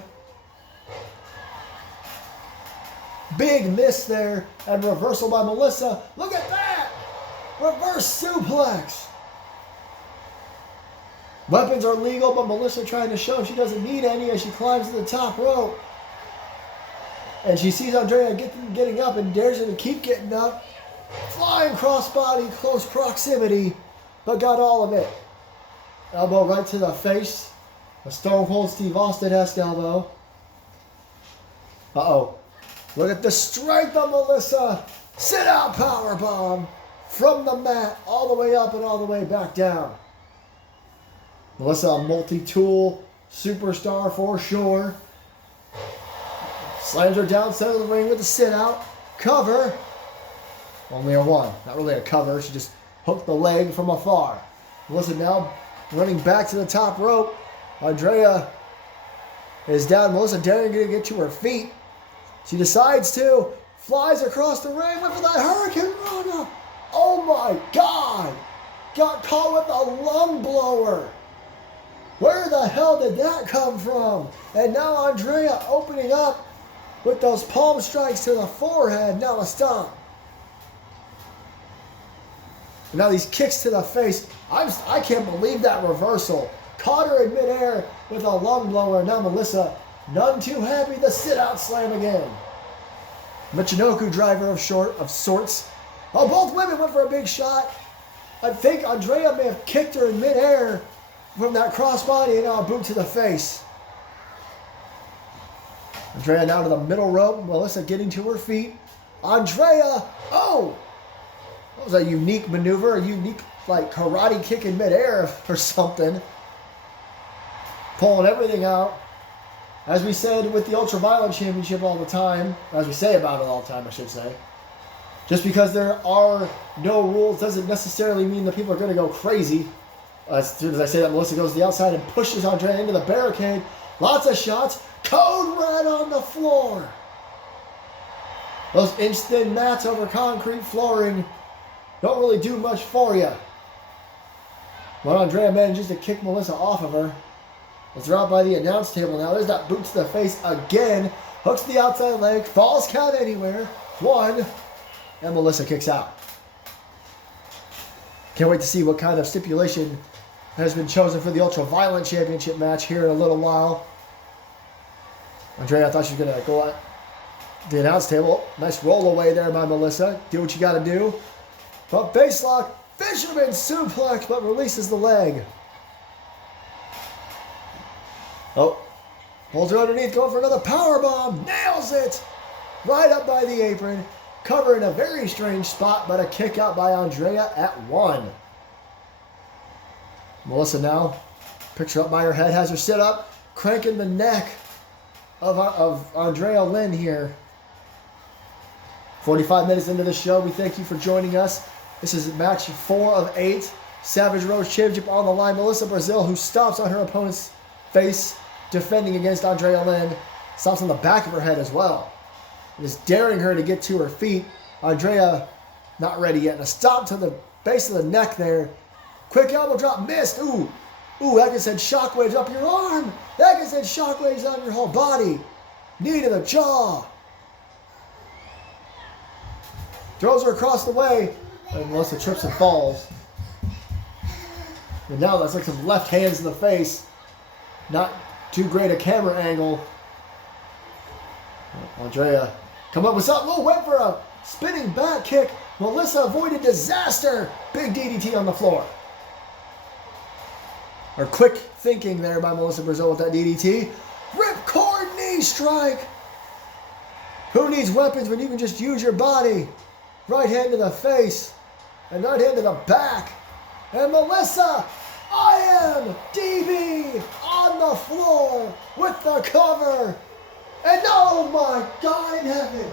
Big miss there, and reversal by Melissa. Look at that! Reverse suplex. Weapons are legal, but Melissa trying to show she doesn't need any as she climbs to the top rope. And she sees Andrea getting up and dares her to keep getting up. Flying crossbody, close proximity, but got all of it. Elbow right to the face. A Stone Cold Steve Austin-esque elbow. Uh-oh. Look at the strength of Melissa. Sit out powerbomb from the mat all the way up and all the way back down. Melissa, a multi-tool superstar for sure. Slams her down center of the ring with a sit out. Cover. Only a 1. Not really a cover. She just hooked the leg from afar. Melissa now running back to the top rope. Andrea is down. Melissa daring to get to her feet. She decides to. Flies across the ring. Went for that Hurricane Rana. Oh my God. Got caught with a lung blower. Where the hell did that come from? And now Andrea opening up with those palm strikes to the forehead. Now a stomp. And now these kicks to the face. I can't believe that reversal. Caught her in midair with a lung blower. Now Melissa, none too happy. The sit-out slam again. Michinoku driver of sorts. Oh, both women went for a big shot. I think Andrea may have kicked her in midair from that crossbody, and now a boot to the face. Andrea now to the middle rope. Melissa getting to her feet. Andrea, oh! That was a unique maneuver, a unique like karate kick in midair or something. Pulling everything out. As we said with the Ultraviolent Championship all the time, as we say about it all the time, I should say, just because there are no rules doesn't necessarily mean that people are going to go crazy. As soon as I say that, Melissa goes to the outside and pushes Andrea into the barricade. Lots of shots. Code red on the floor. Those inch-thin mats over concrete flooring don't really do much for you. But Andrea manages to kick Melissa off of her. It's out by the announce table now. There's that boot to the face again. Hooks the outside leg. Falls count anywhere. 1. And Melissa kicks out. Can't wait to see what kind of stipulation has been chosen for the Ultraviolent Championship match here in a little while. Andrea, I thought she was going to go at the announce table. Nice roll away there by Melissa. Do what you got to do. But face lock. Fisherman suplex, but releases the leg. Oh, holds her underneath, going for another powerbomb. Nails it. Right up by the apron. Cover in a very strange spot, but a kick out by Andrea at 1. Melissa now picks her up by her head, has her sit up, cranking the neck. of Andrea Lynn here. 45 minutes into the show, we thank you for joining us. This is match 4 of 8. Savage Rose Championship on the line. Melissa Brazil, who stomps on her opponent's face, defending against Andrea Lynn. Stomps on the back of her head as well. And is daring her to get to her feet. Andrea not ready yet. And a stomp to the base of the neck there. Quick elbow drop, missed. Ooh, that can send shockwaves up your arm. That can send shockwaves on your whole body. Knee to the jaw. Throws her across the way. And Melissa trips and falls. And now that's like some left hands in the face. Not too great a camera angle. Andrea come up with something. Oh, went for a spinning back kick. Melissa avoided disaster. Big DDT on the floor. Or quick thinking there by Melissa Brazil with that DDT. Ripcord knee strike. Who needs weapons when you can just use your body? Right hand to the face. And right hand to the back. And Melissa, I am DB on the floor with the cover. And oh my God in heaven.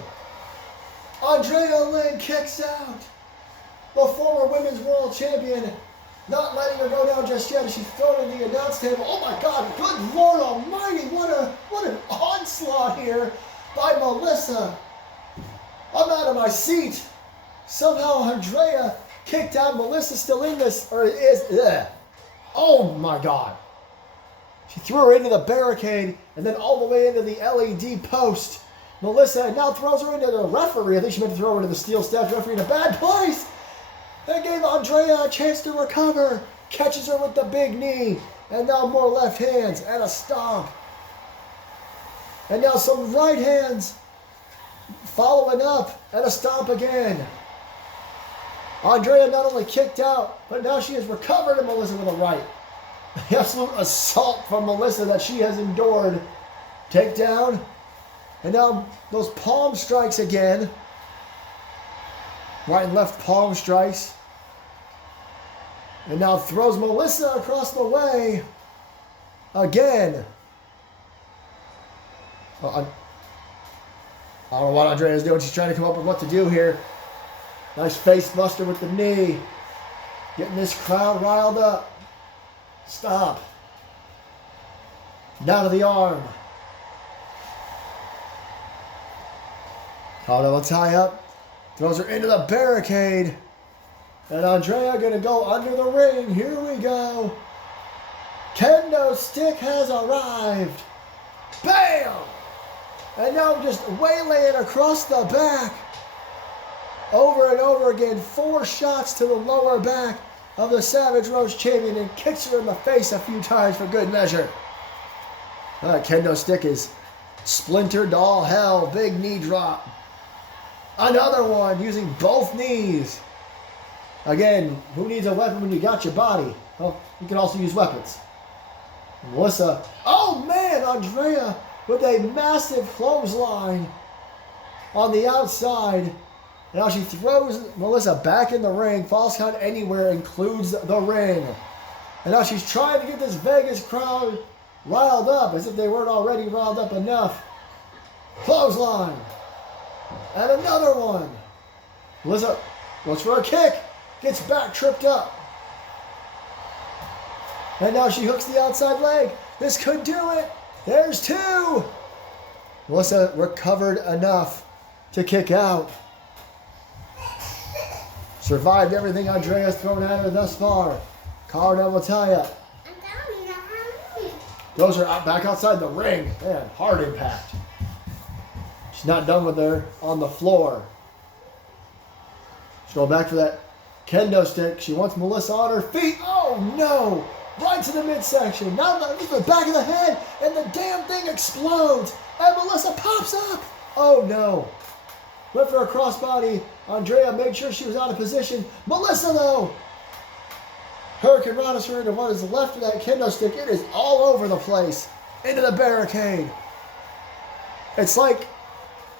Andrea Lynn kicks out. The former women's world champion. Not letting her go down just yet as she's thrown in the announce table. Oh my God, good Lord Almighty, what an onslaught here by Melissa. I'm out of my seat. Somehow Andrea kicked out. Melissa still in this, or is, oh my God. She threw her into the barricade and then all the way into the LED post. Melissa now throws her into the referee. I think she meant to throw her into the steel steps. Referee in a bad place. That gave Andrea a chance to recover. Catches her with the big knee. And now more left hands and a stomp. And now some right hands following up and a stomp again. Andrea not only kicked out, but now she has recovered and Melissa with a right. The absolute assault from Melissa that she has endured. Takedown. And now those palm strikes again. Right and left palm strikes. And now throws Melissa across the way. Again. I don't know what Andrea's doing. She's trying to come up with what to do here. Nice face buster with the knee. Getting this crowd riled up. Stop. Down to the arm. Caught a tie up. Throws her into the barricade. And Andrea going to go under the ring. Here we go. Kendo stick has arrived. Bam! And now just waylaying across the back. Over and over again. 4 shots to the lower back of the Savage Rose champion and kicks her in the face a few times for good measure. Kendo stick is splintered to all hell. Big knee drop. Another one using both knees. Again, who needs a weapon when you got your body? Well, you can also use weapons. Melissa. Oh man, Andrea with a massive clothesline on the outside. Now she throws Melissa back in the ring. False count anywhere includes the ring. And now she's trying to get this Vegas crowd riled up as if they weren't already riled up enough. Clothesline. And another one. Melissa looks for a kick. Gets back tripped up. And now she hooks the outside leg. This could do it. There's 2. Melissa recovered enough to kick out. Survived everything Andrea's thrown at her thus far. Collar double tie up. Throws her out, back outside the ring. Man, hard impact. She's not done with her on the floor. She's going back for that kendo stick. She wants Melissa on her feet. Oh no! Right to the midsection. Now the back of the head, and the damn thing explodes. And Melissa pops up. Oh no! Went for a crossbody. Andrea made sure she was out of position. Melissa though. Hurricane Rana's her into what is left of that kendo stick. It is all over the place. Into the barricade. It's like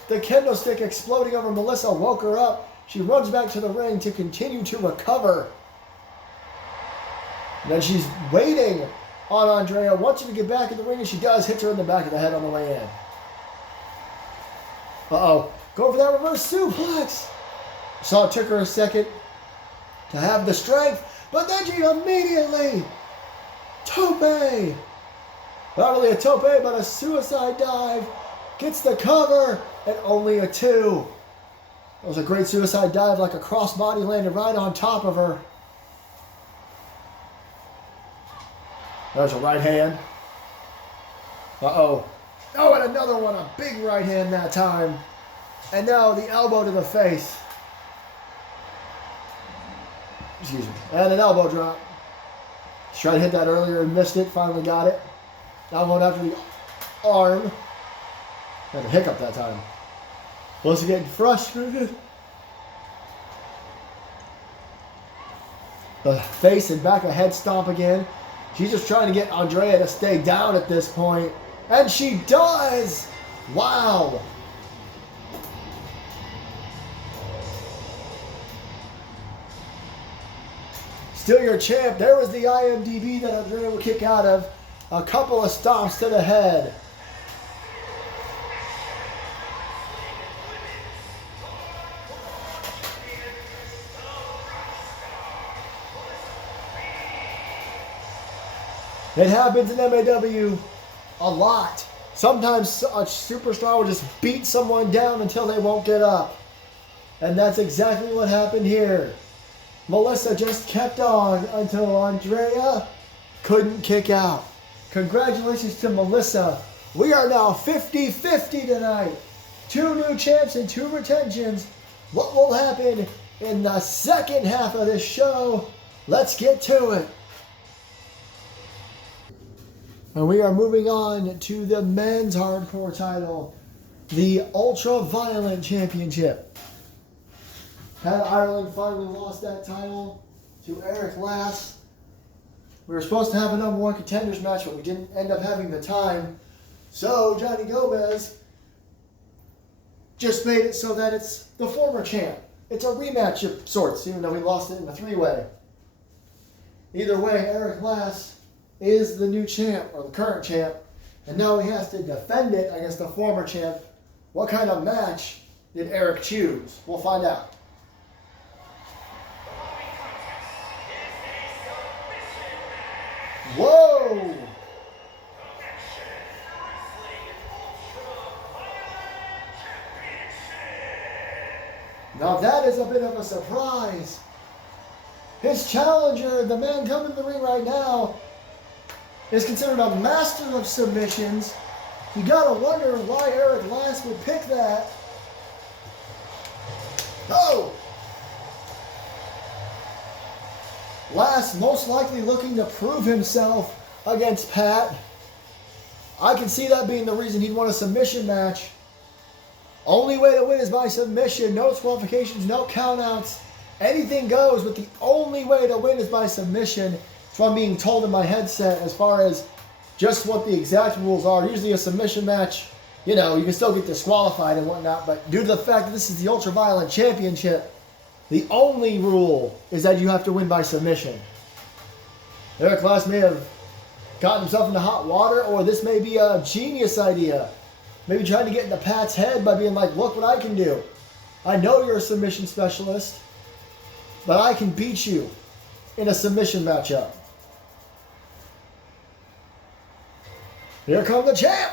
the kendo stick exploding over Melissa woke her up. She runs back to the ring to continue to recover. And then she's waiting on Andrea. Wants her to get back in the ring, and she does. Hits her in the back of the head on the way in. Uh-oh. Going for that reverse suplex. Saw it took her a second to have the strength, but then she immediately tope. Not only a tope, but a suicide dive. Gets the cover and only a 2. That was a great suicide dive, like a crossbody landed right on top of her. There's a right hand. Uh-oh. Oh, and another one, a big right hand that time. And now the elbow to the face. Excuse me. And an elbow drop. She tried to hit that earlier and missed it. Finally got it. Now going after the arm. Had a hiccup that time. Was getting frustrated. The face and back a head stomp again. She's just trying to get Andrea to stay down at this point. And she does! Wow! Still your champ. There was the IMDb that Andrea would kick out of. A couple of stomps to the head. It happens in MAW a lot. Sometimes a superstar will just beat someone down until they won't get up. And that's exactly what happened here. Melissa just kept on until Andrea couldn't kick out. Congratulations to Melissa. We are now 50-50 tonight. 2 new champs and 2 retentions. What will happen in the second half of this show? Let's get to it. And we are moving on to the men's hardcore title, the Ultra Violent Championship. Had Ireland finally lost that title to Eric Lass. We were supposed to have a number 1 contenders match, but we didn't end up having the time. So Johnny Gomez just made it so that it's the former champ. It's a rematch of sorts, even though we lost it in a 3-way. Either way, Eric Lass is the new champ, or the current champ, and now he has to defend it against the former champ. What kind of match did Eric choose? We'll find out. Whoa! Now that is a bit of a surprise. His challenger, the man coming to the ring right now, is considered a master of submissions. You gotta wonder why Eric Lass would pick that. Oh! Lass most likely looking to prove himself against Pat. I can see that being the reason he'd want a submission match. Only way to win is by submission. No disqualifications, no countouts. Anything goes, but the only way to win is by submission. That's what I'm being told in my headset as far as just what the exact rules are. Usually a submission match, you know, you can still get disqualified and whatnot, but due to the fact that this is the Ultra Violent Championship, the only rule is that you have to win by submission. Eric Lass may have gotten himself into hot water, or this may be a genius idea. Maybe trying to get into Pat's head by being like, look what I can do. I know you're a submission specialist, but I can beat you in a submission matchup. Here comes the champ.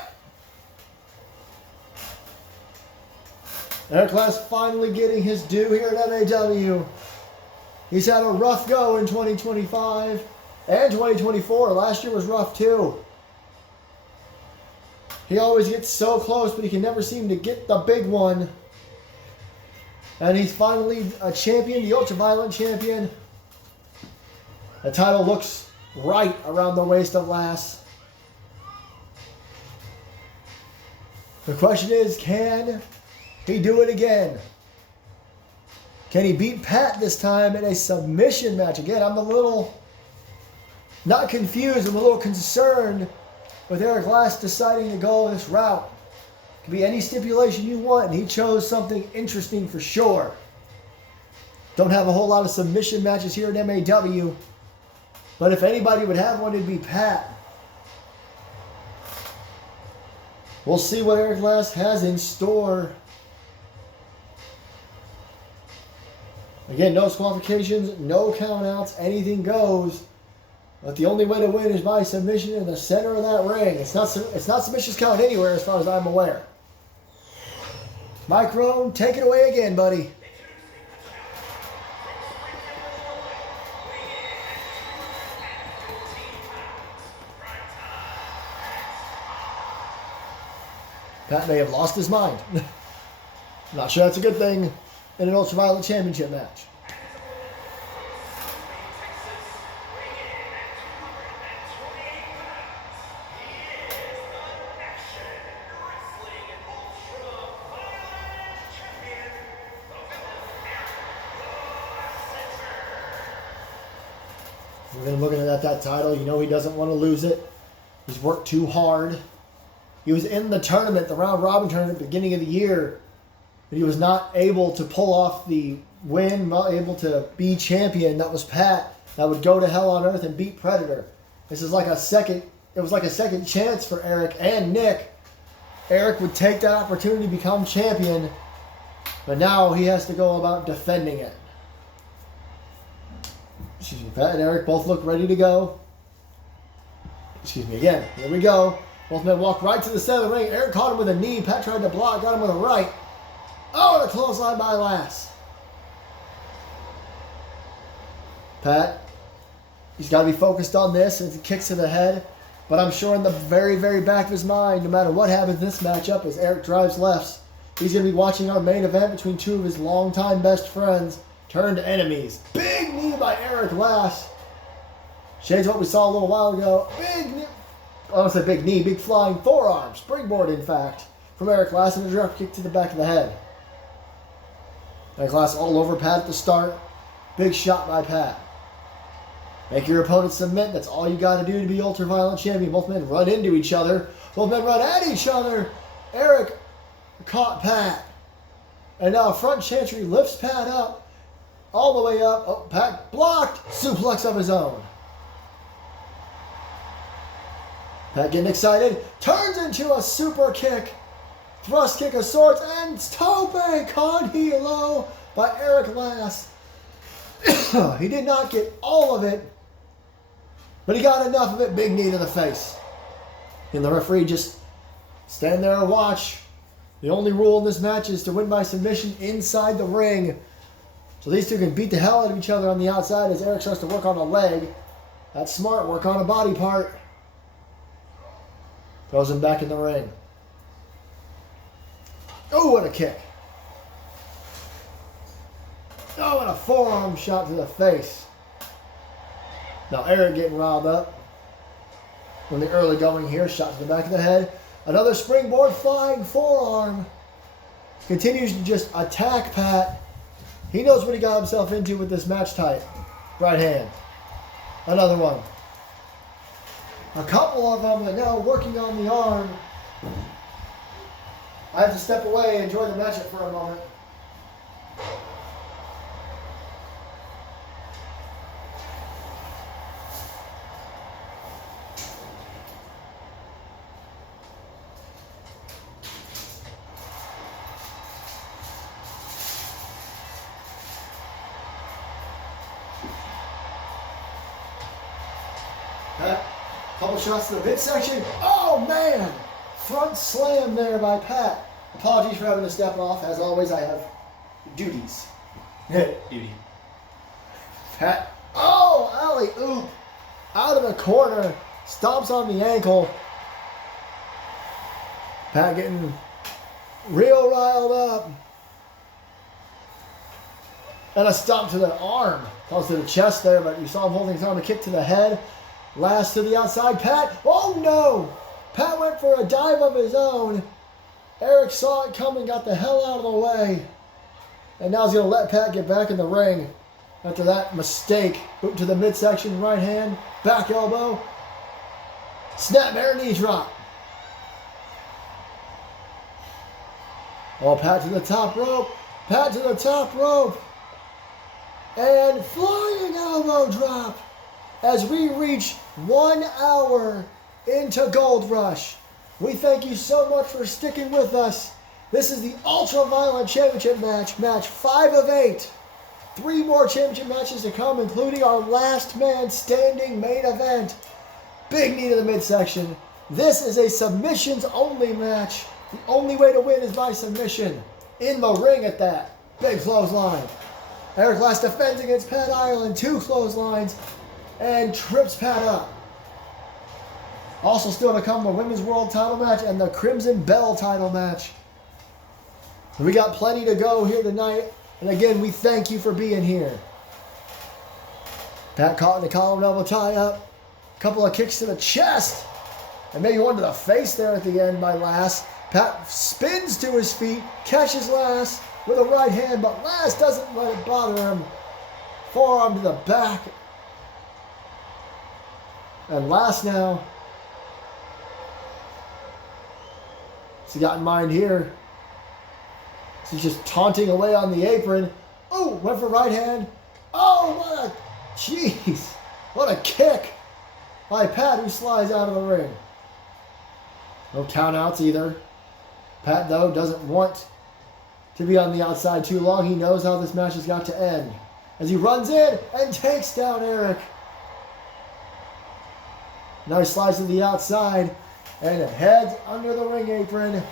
Eric Lass finally getting his due here at MAW. He's had a rough go in 2025 and 2024. Last year was rough too. He always gets so close, but he can never seem to get the big one. And he's finally a champion, the Ultra Violent champion. The title looks right around the waist of Lass. The question is, can he do it again? Can he beat Pat this time in a submission match? Again, I'm a little, not confused, I'm a little concerned with Eric Lass deciding to go this route. It could be any stipulation you want, and he chose something interesting for sure. Don't have a whole lot of submission matches here at MAW, but if anybody would have one, it'd be Pat. We'll see what Eric Lass has in store Again, no disqualifications, no countouts, anything goes. But the only way to win is by submission in the center of that ring. It's not submissions count anywhere as far as I'm aware. Mike Roan, take it away again, buddy. Pat may have lost his mind. Not sure that's a good thing in an Ultraviolet Championship match. We're going to look at that title. You know he doesn't want to lose it. He's worked too hard. He was in the tournament, the round robin tournament at the beginning of the year, but he was not able to pull off the win, not able to be champion. That was Pat. That would go to Hell on Earth and beat Predator. This is like a second, it was like a second chance for Eric and Nick. Eric would take that opportunity to become champion, but now he has to go about defending it. Excuse me, Pat and Eric both look ready to go. Excuse me again. Here we go. Both men walk right to the center of the ring. Eric caught him with a knee. Pat tried to block, got him with a right. Oh, and a clothesline by Lass. Pat, he's got to be focused on this and kicks to the head. But I'm sure in the very, very back of his mind, no matter what happens in this matchup, as Eric drives lefts, he's going to be watching our main event between two of his longtime best friends turned enemies. Big knee by Eric Lass. Shades of what we saw a little while ago. Big knee. I don't say big knee, big flying forearm. Springboard, in fact, from Eric Lass and a drop kick to the back of the head. Eric Lass all over Pat at the start. Big shot by Pat. Make your opponent submit. That's all you got to do to be Ultraviolet Champion. Both men run into each other. Both men run at each other. Eric caught Pat. And now front chantry lifts Pat up. All the way up. Oh, Pat blocked. Suplex of his own. Pat getting excited. Turns into a super kick. Thrust kick of sorts. And tope con hilo by Eric Lass. He did not get all of it, but he got enough of it. Big knee to the face. And the referee just stand there and watch. The only rule in this match is to win by submission inside the ring. So these two can beat the hell out of each other on the outside as Eric starts to work on a leg. That's smart. Work on a body part. Throws him back in the ring. Oh, what a kick. Oh, and a forearm shot to the face. Now Eric getting riled up. From the early going here. Shot to the back of the head. Another springboard flying forearm. Continues to just attack Pat. He knows what he got himself into with this match type. Right hand. Another one. A couple of them are now working on the arm. I have to step away and enjoy the matchup for a moment. Pat, couple shots to the midsection. Oh man! Front slam there by Pat. Apologies for having to step off. As always, I have duties. Duty. Pat. Oh, alley-oop. Out of the corner. Stomps on the ankle. Pat getting real riled up. And a stomp to the arm. Close to the chest there, but you saw him holding his arm. A kick to the head. Last to the outside. Pat. Oh, no. Pat went for a dive of his own. Eric saw it coming, got the hell out of the way. And now he's going to let Pat get back in the ring. After that mistake. Boot to the midsection, right hand, back elbow. Snap air knee drop. Oh, Pat to the top rope. Pat to the top rope. And flying elbow drop. As we reach 1 hour into Gold Rush. We thank you so much for sticking with us. This is the Ultraviolet Championship match, match 5 of 8. 3 more championship matches to come, including our last man standing main event. Big knee to the midsection. This is a submissions only match. The only way to win is by submission. In the ring at that. Big clothesline. Eric Last defends against Pat Ireland. 2 clotheslines. And trips Pat up. Also still to come, the Women's World title match and the Crimson Bell title match. We got plenty to go here tonight. And again, we thank you for being here. Pat caught in the collar double tie up. A couple of kicks to the chest. And maybe one to the face there at the end by Lass. Pat spins to his feet, catches Lass with a right hand, but Lass doesn't let it bother him. Forearm to the back. And Lass now. What's he got in mind here? He's just taunting away on the apron. Oh, went for right hand. Oh, what a... Jeez. What a kick by Pat, who slides out of the ring. No countouts either. Pat, though, doesn't want to be on the outside too long. He knows how this match has got to end. As he runs in and takes down Eric. Now he slides to the outside and heads under the ring apron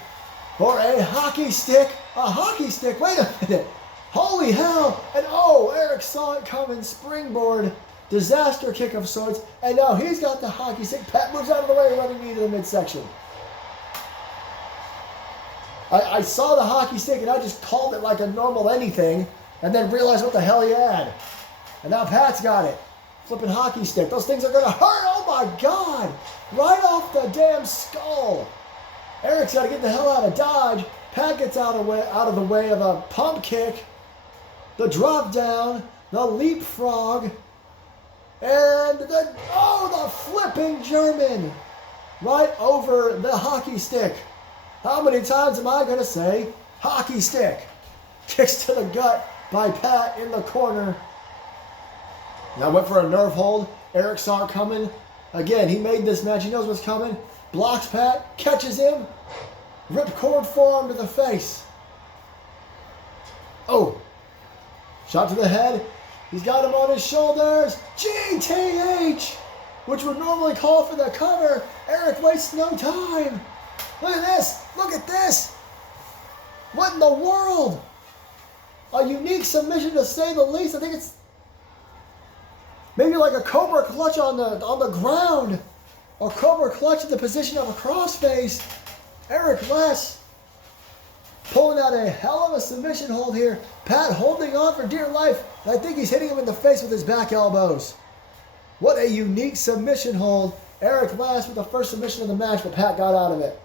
for a hockey stick. A hockey stick? Wait a minute. Holy hell. And oh, Eric saw it coming. Springboard. Disaster kick of sorts. And now he's got the hockey stick. Pat moves out of the way, running knee to the midsection. I saw the hockey stick and I just called it like a normal anything and then realized what the hell he had. And now Pat's got it. Flipping hockey stick. Those things are going to hurt. Oh my God. Right off the damn skull. Eric's got to get the hell out of Dodge. Pat gets out of the way of a pump kick. The drop down. The leapfrog. And the flipping German. Right over the hockey stick. How many times am I going to say hockey stick? Kicks to the gut by Pat in the corner. Now went for a nerve hold. Eric saw it coming. Again, he made this match. He knows what's coming. Blocks Pat. Catches him. Ripcord forearm to the face. Oh. Shot to the head. He's got him on his shoulders. GTH. Which would normally call for the cover. Eric wastes no time. Look at this. Look at this. What in the world? A unique submission to say the least. I think it's maybe like a Cobra clutch on the ground. Or Cobra clutch in the position of a crossface. Eric Less pulling out a hell of a submission hold here. Pat holding on for dear life. And I think he's hitting him in the face with his back elbows. What a unique submission hold. Eric Less with the first submission of the match, but Pat got out of it.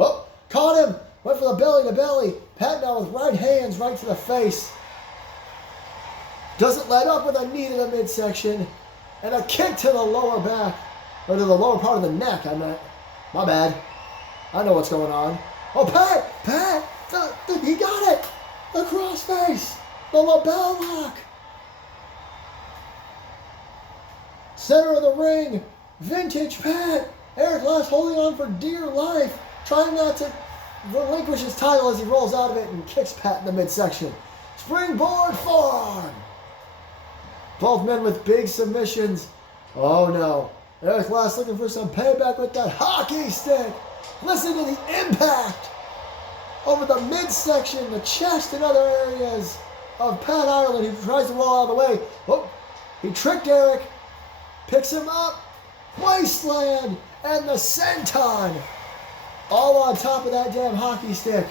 Oh, caught him. Went for the belly to belly. Pat now with right hands right to the face. Doesn't let up with a knee to the midsection. And a kick to the lower back. Or to the lower part of the neck, I meant. My bad. I know what's going on. Oh, Pat! He got it! The crossface! The lapel lock! Center of the ring. Vintage Pat. Eric Less holding on for dear life. Trying not to relinquish his title as he rolls out of it and kicks Pat in the midsection. Springboard forearm. Both men with big submissions. Oh no. Eric Less looking for some payback with that hockey stick. Listen to the impact over the midsection, the chest, and other areas of Pat Ireland, who tries to roll out of the way. Oh, he tricked Eric. Picks him up. Wasteland and the senton. All on top of that damn hockey stick.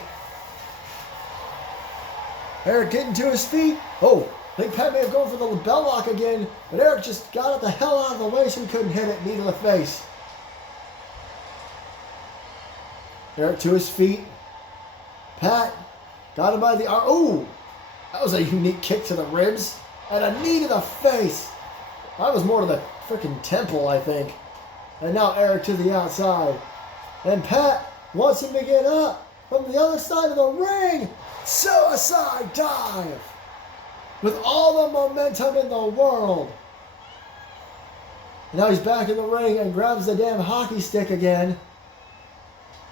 Eric getting to his feet. Oh, I think Pat may have gone for the lapel lock again, but Eric just got it the hell out of the way so he couldn't hit it. Knee to the face. Eric to his feet. Pat got him by the arm. Oh, that was a unique kick to the ribs and a knee to the face. That was more to the freaking temple, I think. And now Eric to the outside. And Pat wants him to get up from the other side of the ring. Suicide dive. With all the momentum in the world. And now he's back in the ring and grabs the damn hockey stick again.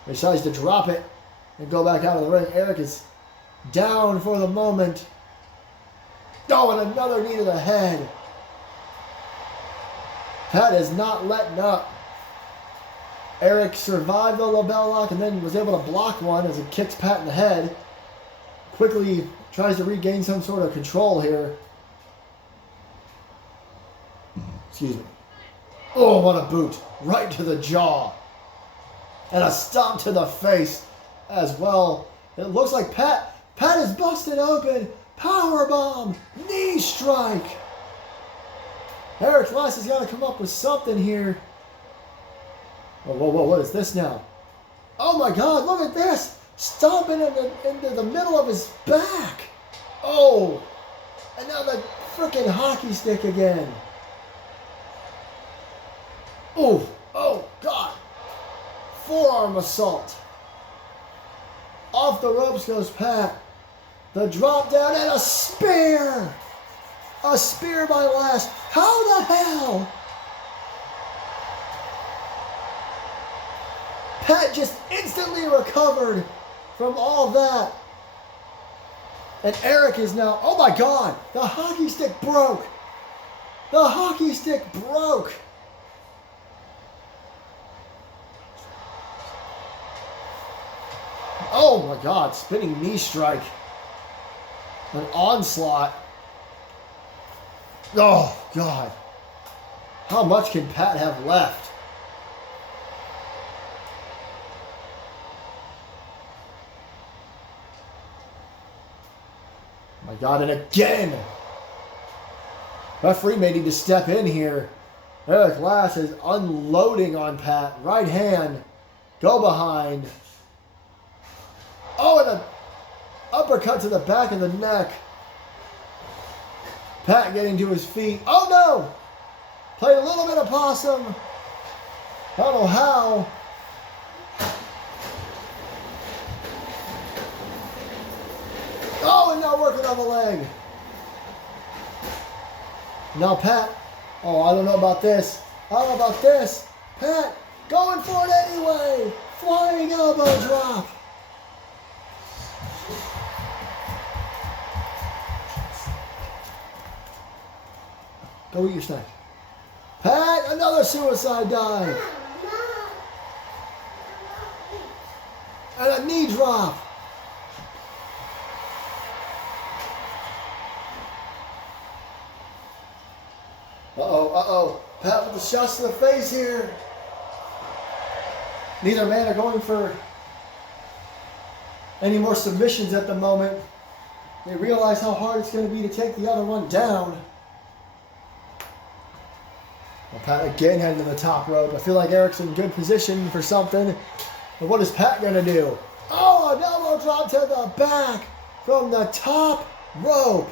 He decides to drop it and go back out of the ring. Eric is down for the moment. Oh, and another knee to the head. Pat is not letting up. Eric survived the label lock and then was able to block one as it kicks Pat in the head. Quickly tries to regain some sort of control here. Excuse me. Oh, what a boot. Right to the jaw. And a stomp to the face as well. It looks like Pat is busted open. Powerbomb. Knee strike. Eric Glass has got to come up with something here. Whoa, whoa, whoa, what is this now? Oh my God, look at this. Stomping into the middle of his back. Oh, and now the freaking hockey stick again. Oh, oh God. Forearm assault. Off the ropes goes Pat. The drop down and a spear. A spear by Last. How the hell? Pat just instantly recovered from all that. And Eric is now, oh my God, the hockey stick broke. The hockey stick broke. Oh my God, spinning knee strike. An onslaught. Oh God. How much can Pat have left? My God, and again! Referee may need to step in here. Eric Glass is unloading on Pat. Right hand. Go behind. Oh, and an uppercut to the back of the neck. Pat getting to his feet. Oh no! Played a little bit of possum. I don't know how. Oh, and now working on the leg. Now Pat. Oh, I don't know about this. I don't know about this. Pat going for it anyway. Flying elbow drop. Go eat your snack. Pat, another suicide dive. And a knee drop. Uh-oh. Pat with the shots to the face here. Neither man are going for any more submissions at the moment. They realize how hard it's going to be to take the other one down. Well, Pat again heading to the top rope. I feel like Eric's in good position for something. But what is Pat going to do? Oh, an elbow drop to the back from the top rope.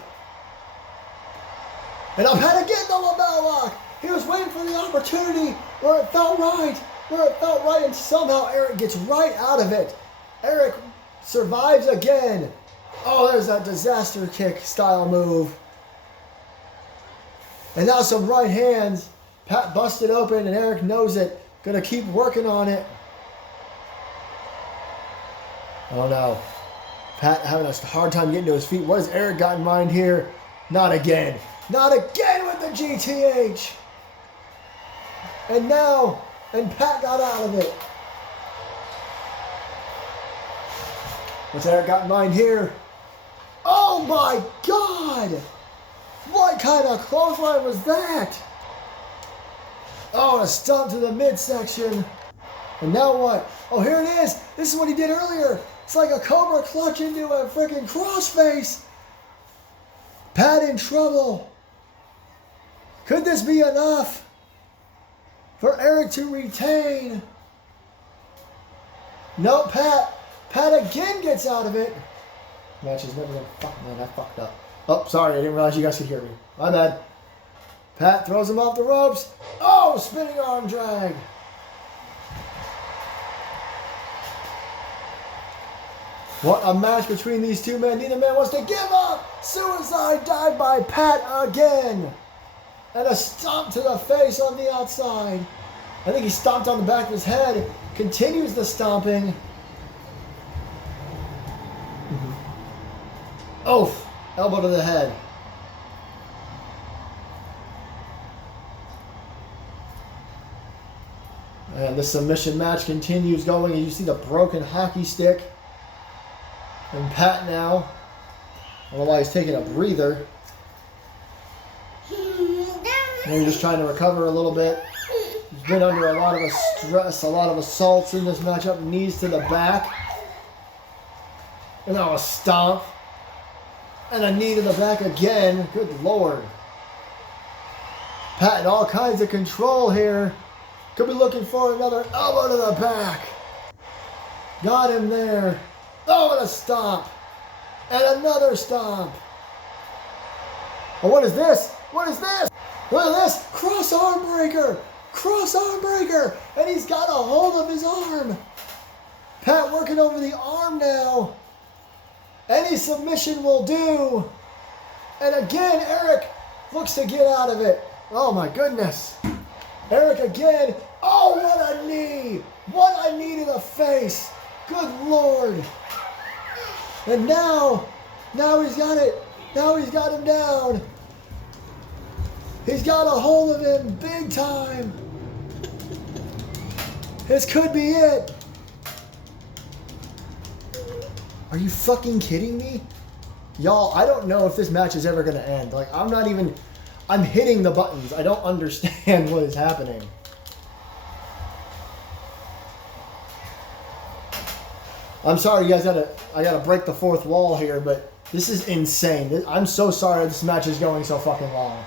And now Pat again, the label lock. He was waiting for the opportunity where it felt right. And somehow Eric gets right out of it. Eric survives again. Oh, there's that disaster kick style move. And now some right hands. Pat busted open and Eric knows it. Gonna keep working on it. Oh no. Pat having a hard time getting to his feet. What has Eric got in mind here? Not again. Not again with the GTH. And Pat got out of it. What's Eric got in mind here? Oh my God! What kind of clothesline was that? Oh, a stomp to the midsection. And now what? Oh, here it is. This is what he did earlier. It's like a cobra clutch into a freaking crossface. Pat in trouble. Could this be enough for Eric to retain? No, Pat again gets out of it. Match is never gonna fuck, man, I fucked up. Oh, sorry, I didn't realize you guys could hear me. My bad. Pat throws him off the ropes. Oh, spinning arm drag. What a match between these two men. Neither man wants to give up. Suicide dive by Pat again. And a stomp to the face on the outside. I think he stomped on the back of his head. Continues the stomping. Oh, elbow to the head. And the submission match continues going. You see the broken hockey stick. And Pat now, I don't know why he's taking a breather. Maybe just trying to recover a little bit. He's been under a lot of stress, a lot of assaults in this matchup. Knees to the back. And now a stomp. And a knee to the back again. Good Lord. Pat in all kinds of control here. Could be looking for another elbow to the back. Got him there. Oh, and a stomp. And another stomp. Oh, what is this? What is this? Look at this. Cross arm breaker. Cross arm breaker. And he's got a hold of his arm. Pat working over the arm now. Any submission will do. And again, Eric looks to get out of it. Oh my goodness. Eric again. Oh, what a knee. What a knee to the face. Good Lord. And now he's got it. Now he's got him down. He's got a hold of him big time. This could be it. Are you fucking kidding me? Y'all, I don't know if this match is ever going to end. Like, I'm hitting the buttons. I don't understand what is happening. I'm sorry, you guys, I gotta break the fourth wall here, but this is insane. I'm so sorry this match is going so fucking long.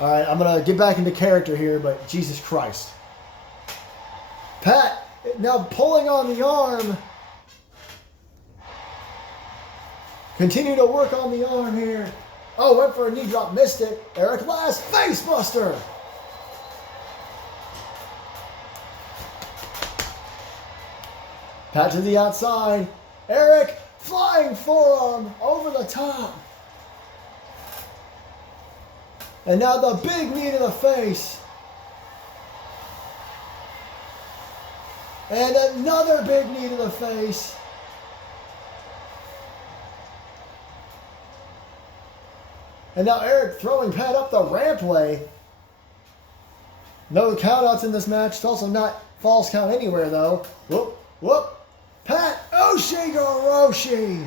All right, I'm gonna get back into character here, but Jesus Christ. Pat now pulling on the arm. Continue to work on the arm here. Oh, went for a knee drop, missed it. Eric Last, face buster. Pat to the outside. Eric, flying forearm over the top. And now the big knee to the face. And another big knee to the face. And now Eric throwing Pat up the rampway. No countouts in this match. It's also not false count anywhere though. Whoop, whoop. Pat Oshigoroshi.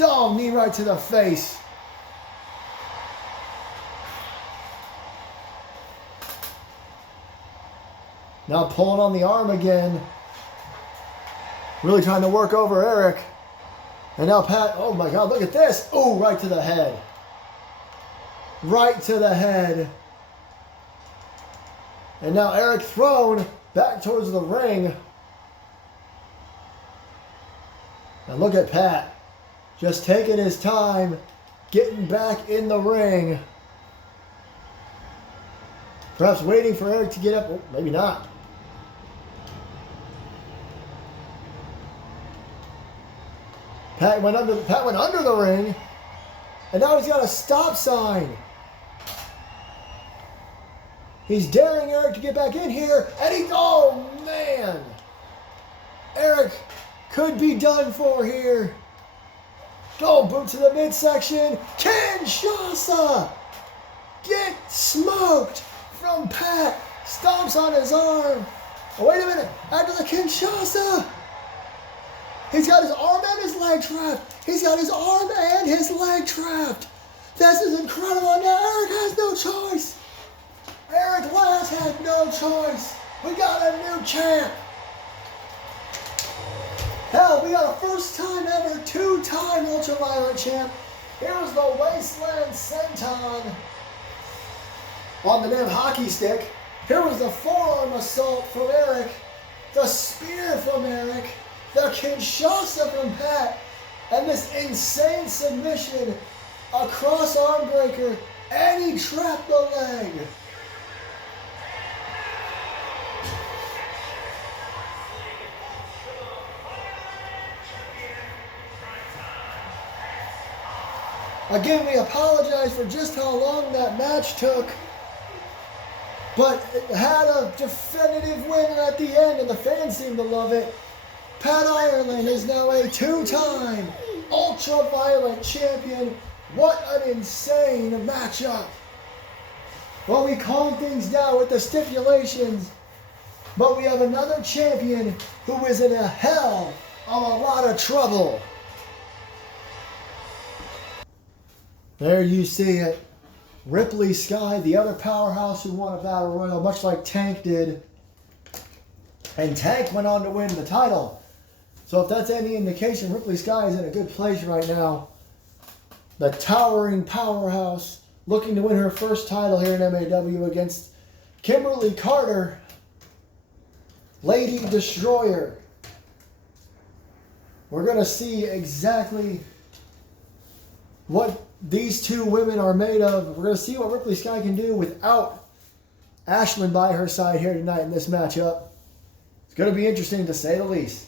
Oh, knee right to the face. Now pulling on the arm again. Really trying to work over Eric. And now Pat, oh my God, look at this. Oh, right to the head. Right to the head. And now Eric thrown back towards the ring. And look at Pat. Just taking his time, getting back in the ring. Perhaps waiting for Eric to get up. Oh, maybe not. Pat went under the ring. And now he's got a stop sign. He's daring Eric to get back in here. And oh man. Eric could be done for here. Go, boot to the midsection. Kinshasa. Get smoked from Pat. Stomps on his arm. Oh, wait a minute. After the Kinshasa. He's got his arm and his leg trapped. He's got his arm and his leg trapped. This is incredible. Now Eric has no choice. Eric Last had no choice. We got a new champ. Hell, we got a first time ever, two-time ultraviolet champ. Here's the Wasteland Senton on the damn hockey stick. Here was the forearm assault from Eric, the spear from Eric, the Kinshasa from Pat, and this insane submission, a cross arm breaker, and he trapped the leg. Again, we apologize for just how long that match took, but it had a definitive winner at the end, and the fans seem to love it. Pat Ireland is now a two-time ultraviolet champion. What an insane matchup. Well, we calmed things down with the stipulations, but we have another champion who is in a hell of a lot of trouble. There you see it. Ripley Sky, the other powerhouse who won a Battle Royal, much like Tank did. And Tank went on to win the title. So if that's any indication, Ripley Sky is in a good place right now. The towering powerhouse looking to win her first title here in MAW against Kimberly Carter, Lady Destroyer. We're going to see exactly what these two women are made of. We're going to see what Ripley Sky can do without Ashlyn by her side here tonight in this matchup. It's going to be interesting to say the least.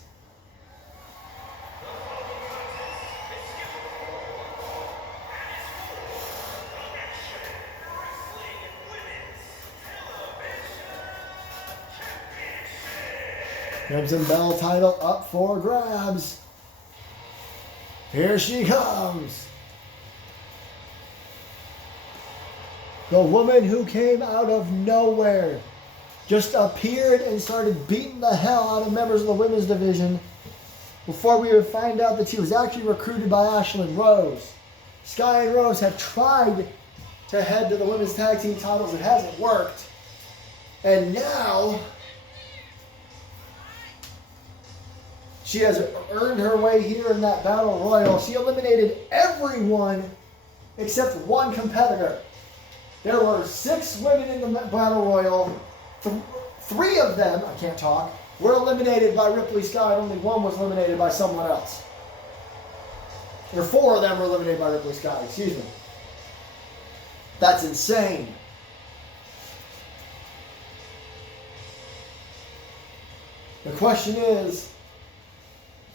Crimson Bell title up for grabs. Here she comes. The woman who came out of nowhere just appeared and started beating the hell out of members of the women's division before we would find out that she was actually recruited by Ashlyn Rose. Sky and Rose have tried to head to the women's tag team titles. It hasn't worked. And now she has earned her way here in that Battle Royal. She eliminated everyone except one competitor. There were 6 women in the Battle Royal. 3 of them, I can't talk, were eliminated by Ripley Sky. Only 1 was eliminated by someone else. Or 4 of them were eliminated by Ripley Sky, excuse me. That's insane. The question is,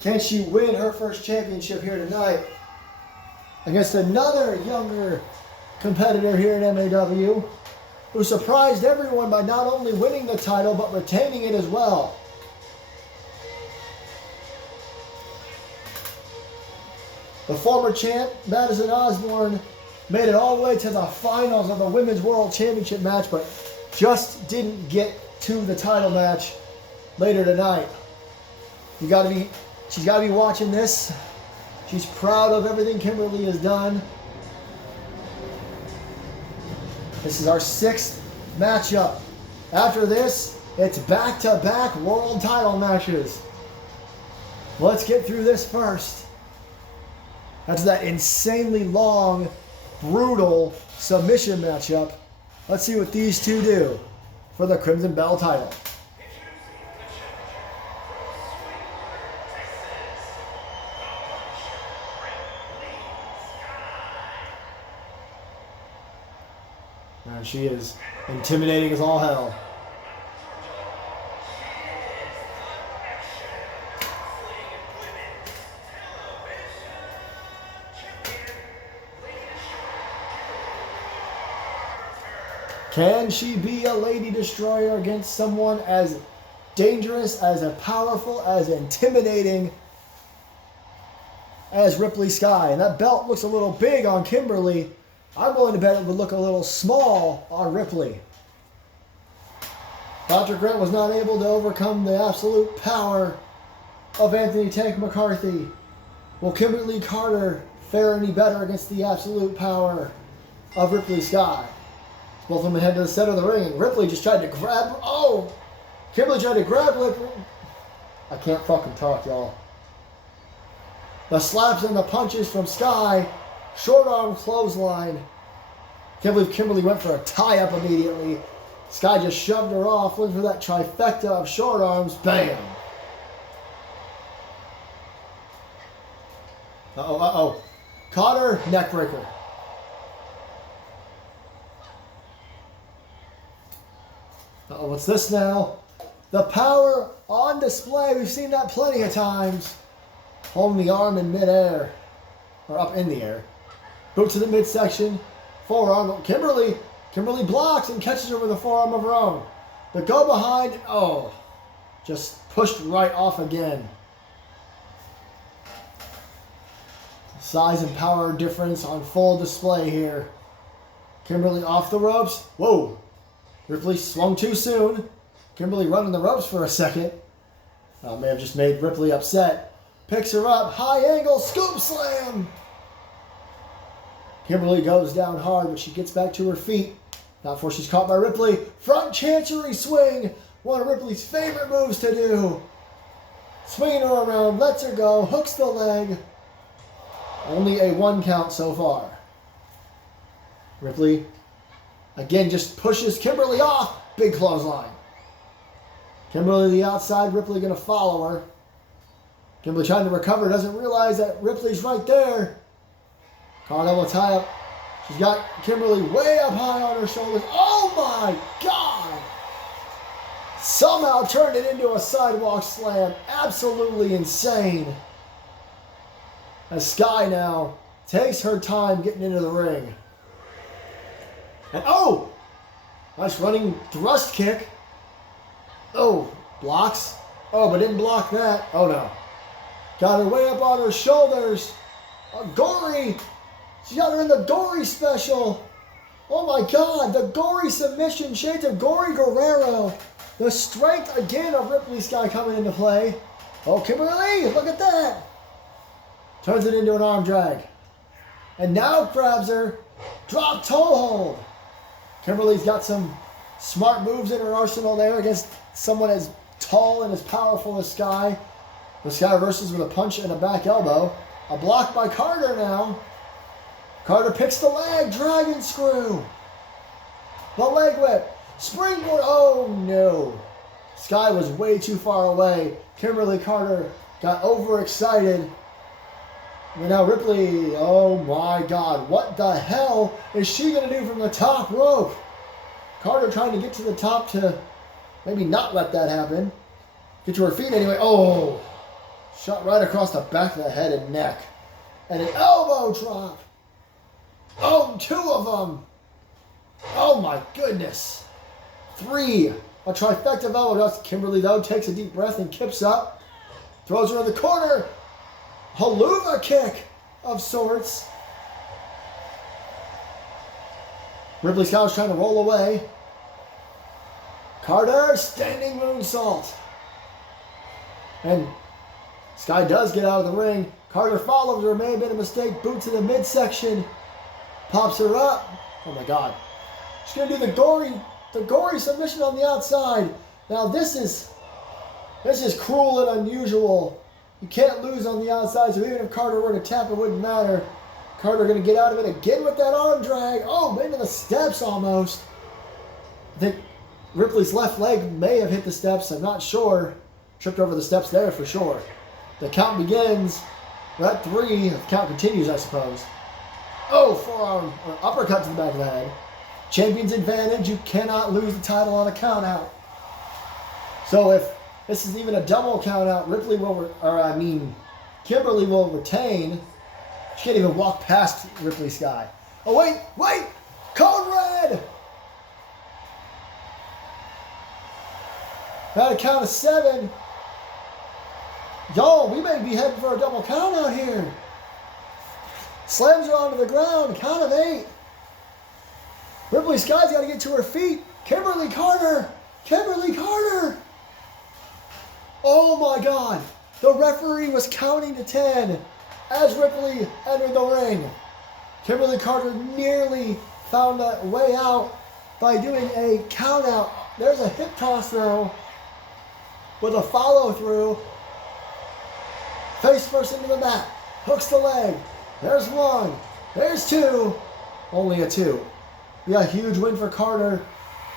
can she win her first championship here tonight against another younger competitor here in MAW who surprised everyone by not only winning the title but retaining it as well? The former champ, Madison Osborne, made it all the way to the finals of the Women's World Championship match, but just didn't get to the title match later tonight. She's got to be watching this. She's proud of everything Kimberly has done. This is our 6th matchup. After this, it's back-to-back world title matches. Let's get through this first. That's that insanely long, brutal submission matchup. Let's see what these two do for the Crimson Bell title. And she is intimidating as all hell. Can she be a Lady Destroyer against someone as dangerous, as powerful, as intimidating as Ripley Sky? And that belt looks a little big on Kimberly. I'm willing to bet it would look a little small on Ripley. Dr. Grant was not able to overcome the absolute power of Anthony Tank McCarthy. Will Kimberly Carter fare any better against the absolute power of Ripley Sky? Both of them head to the center of the ring, and Ripley just tried to grab. Oh! Kimberly tried to grab Ripley. I can't fucking talk, y'all. The slaps and the punches from Sky. Short arm clothesline. Can't believe Kimberly went for a tie-up immediately. Sky just shoved her off, looking for that trifecta of short arms. Bam! Uh-oh, uh-oh. Caught her, neckbreaker. Uh-oh, what's this now? The power on display. We've seen that plenty of times. Holding the arm in midair. Or up in the air. Boot to the midsection. Forearm. Kimberly blocks and catches her with a forearm of her own. The go behind. Oh. Just pushed right off again. Size and power difference on full display here. Kimberly off the ropes. Whoa. Ripley swung too soon. Kimberly running the ropes for a second. May have just made Ripley upset. Picks her up. High angle scoop slam. Kimberly goes down hard, but she gets back to her feet. Not before she's caught by Ripley. Front chancery swing. One of Ripley's favorite moves to do. Swinging her around, lets her go, hooks the leg. Only a 1 count so far. Ripley again just pushes Kimberly off. Big clothesline. Kimberly to the outside, Ripley going to follow her. Kimberly trying to recover, doesn't realize that Ripley's right there. Carter will tie up. She's got Kimberly way up high on her shoulders. Oh my God! Somehow turned it into a sidewalk slam. Absolutely insane. As Sky now takes her time getting into the ring. And oh! Nice running thrust kick. Oh, blocks. Oh, but didn't block that. Oh no. Got her way up on her shoulders. Gory. She got her in the Gory special. Oh my God, the Gory submission, shades of Gory Guerrero. The strength again of Ripley Sky coming into play. Oh, Kimberly, look at that. Turns it into an arm drag. And now grabs her. Drop toe hold. Kimberly's got some smart moves in her arsenal there against someone as tall and as powerful as Sky. The Sky reverses with a punch and a back elbow. A block by Carter now. Carter picks the leg, dragon screw. The leg whip. Springboard. Oh no. Sky was way too far away. Kimberly Carter got overexcited. And now Ripley, oh my God. What the hell is she going to do from the top rope? Carter trying to get to the top to maybe not let that happen. Get to her feet anyway. Oh. Shot right across the back of the head and neck. And an elbow drop. Oh, 2 of them. Oh my goodness. 3. A trifecta of elbow drops. Kimberly, though, takes a deep breath and kips up. Throws her in the corner. Haluva kick of sorts. Ripley Sky was trying to roll away. Carter, standing moonsault. And Sky does get out of the ring. Carter follows her. May have been a mistake. Boot to the midsection. Pops her up. Oh my God. She's going to do the gory submission on the outside. Now this is cruel and unusual. You can't lose on the outside, so even if Carter were to tap, it wouldn't matter. Carter going to get out of it again with that arm drag. Oh, into the steps almost. I think Ripley's left leg may have hit the steps. I'm not sure. Tripped over the steps there for sure. The count begins. We're at 3. The count continues, I suppose. Oh, forearm, or uppercut to the back of the head. Champion's advantage. You cannot lose the title on a count out. So if this is even a double count out, Kimberly will retain. She can't even walk past Ripley Sky. Oh, wait! Code red! At a count of 7. Y'all, we may be heading for a double count out here. Slams her onto the ground. Count of 8. Ripley Sky's got to get to her feet. Kimberly Carter. Oh my God. The referee was counting to 10 as Ripley entered the ring. Kimberly Carter nearly found a way out by doing a count out. There's a hip toss though with a follow through. Face first into the mat. Hooks the leg. There's 1. There's 2. Only a 2. Yeah, a huge win for Carter.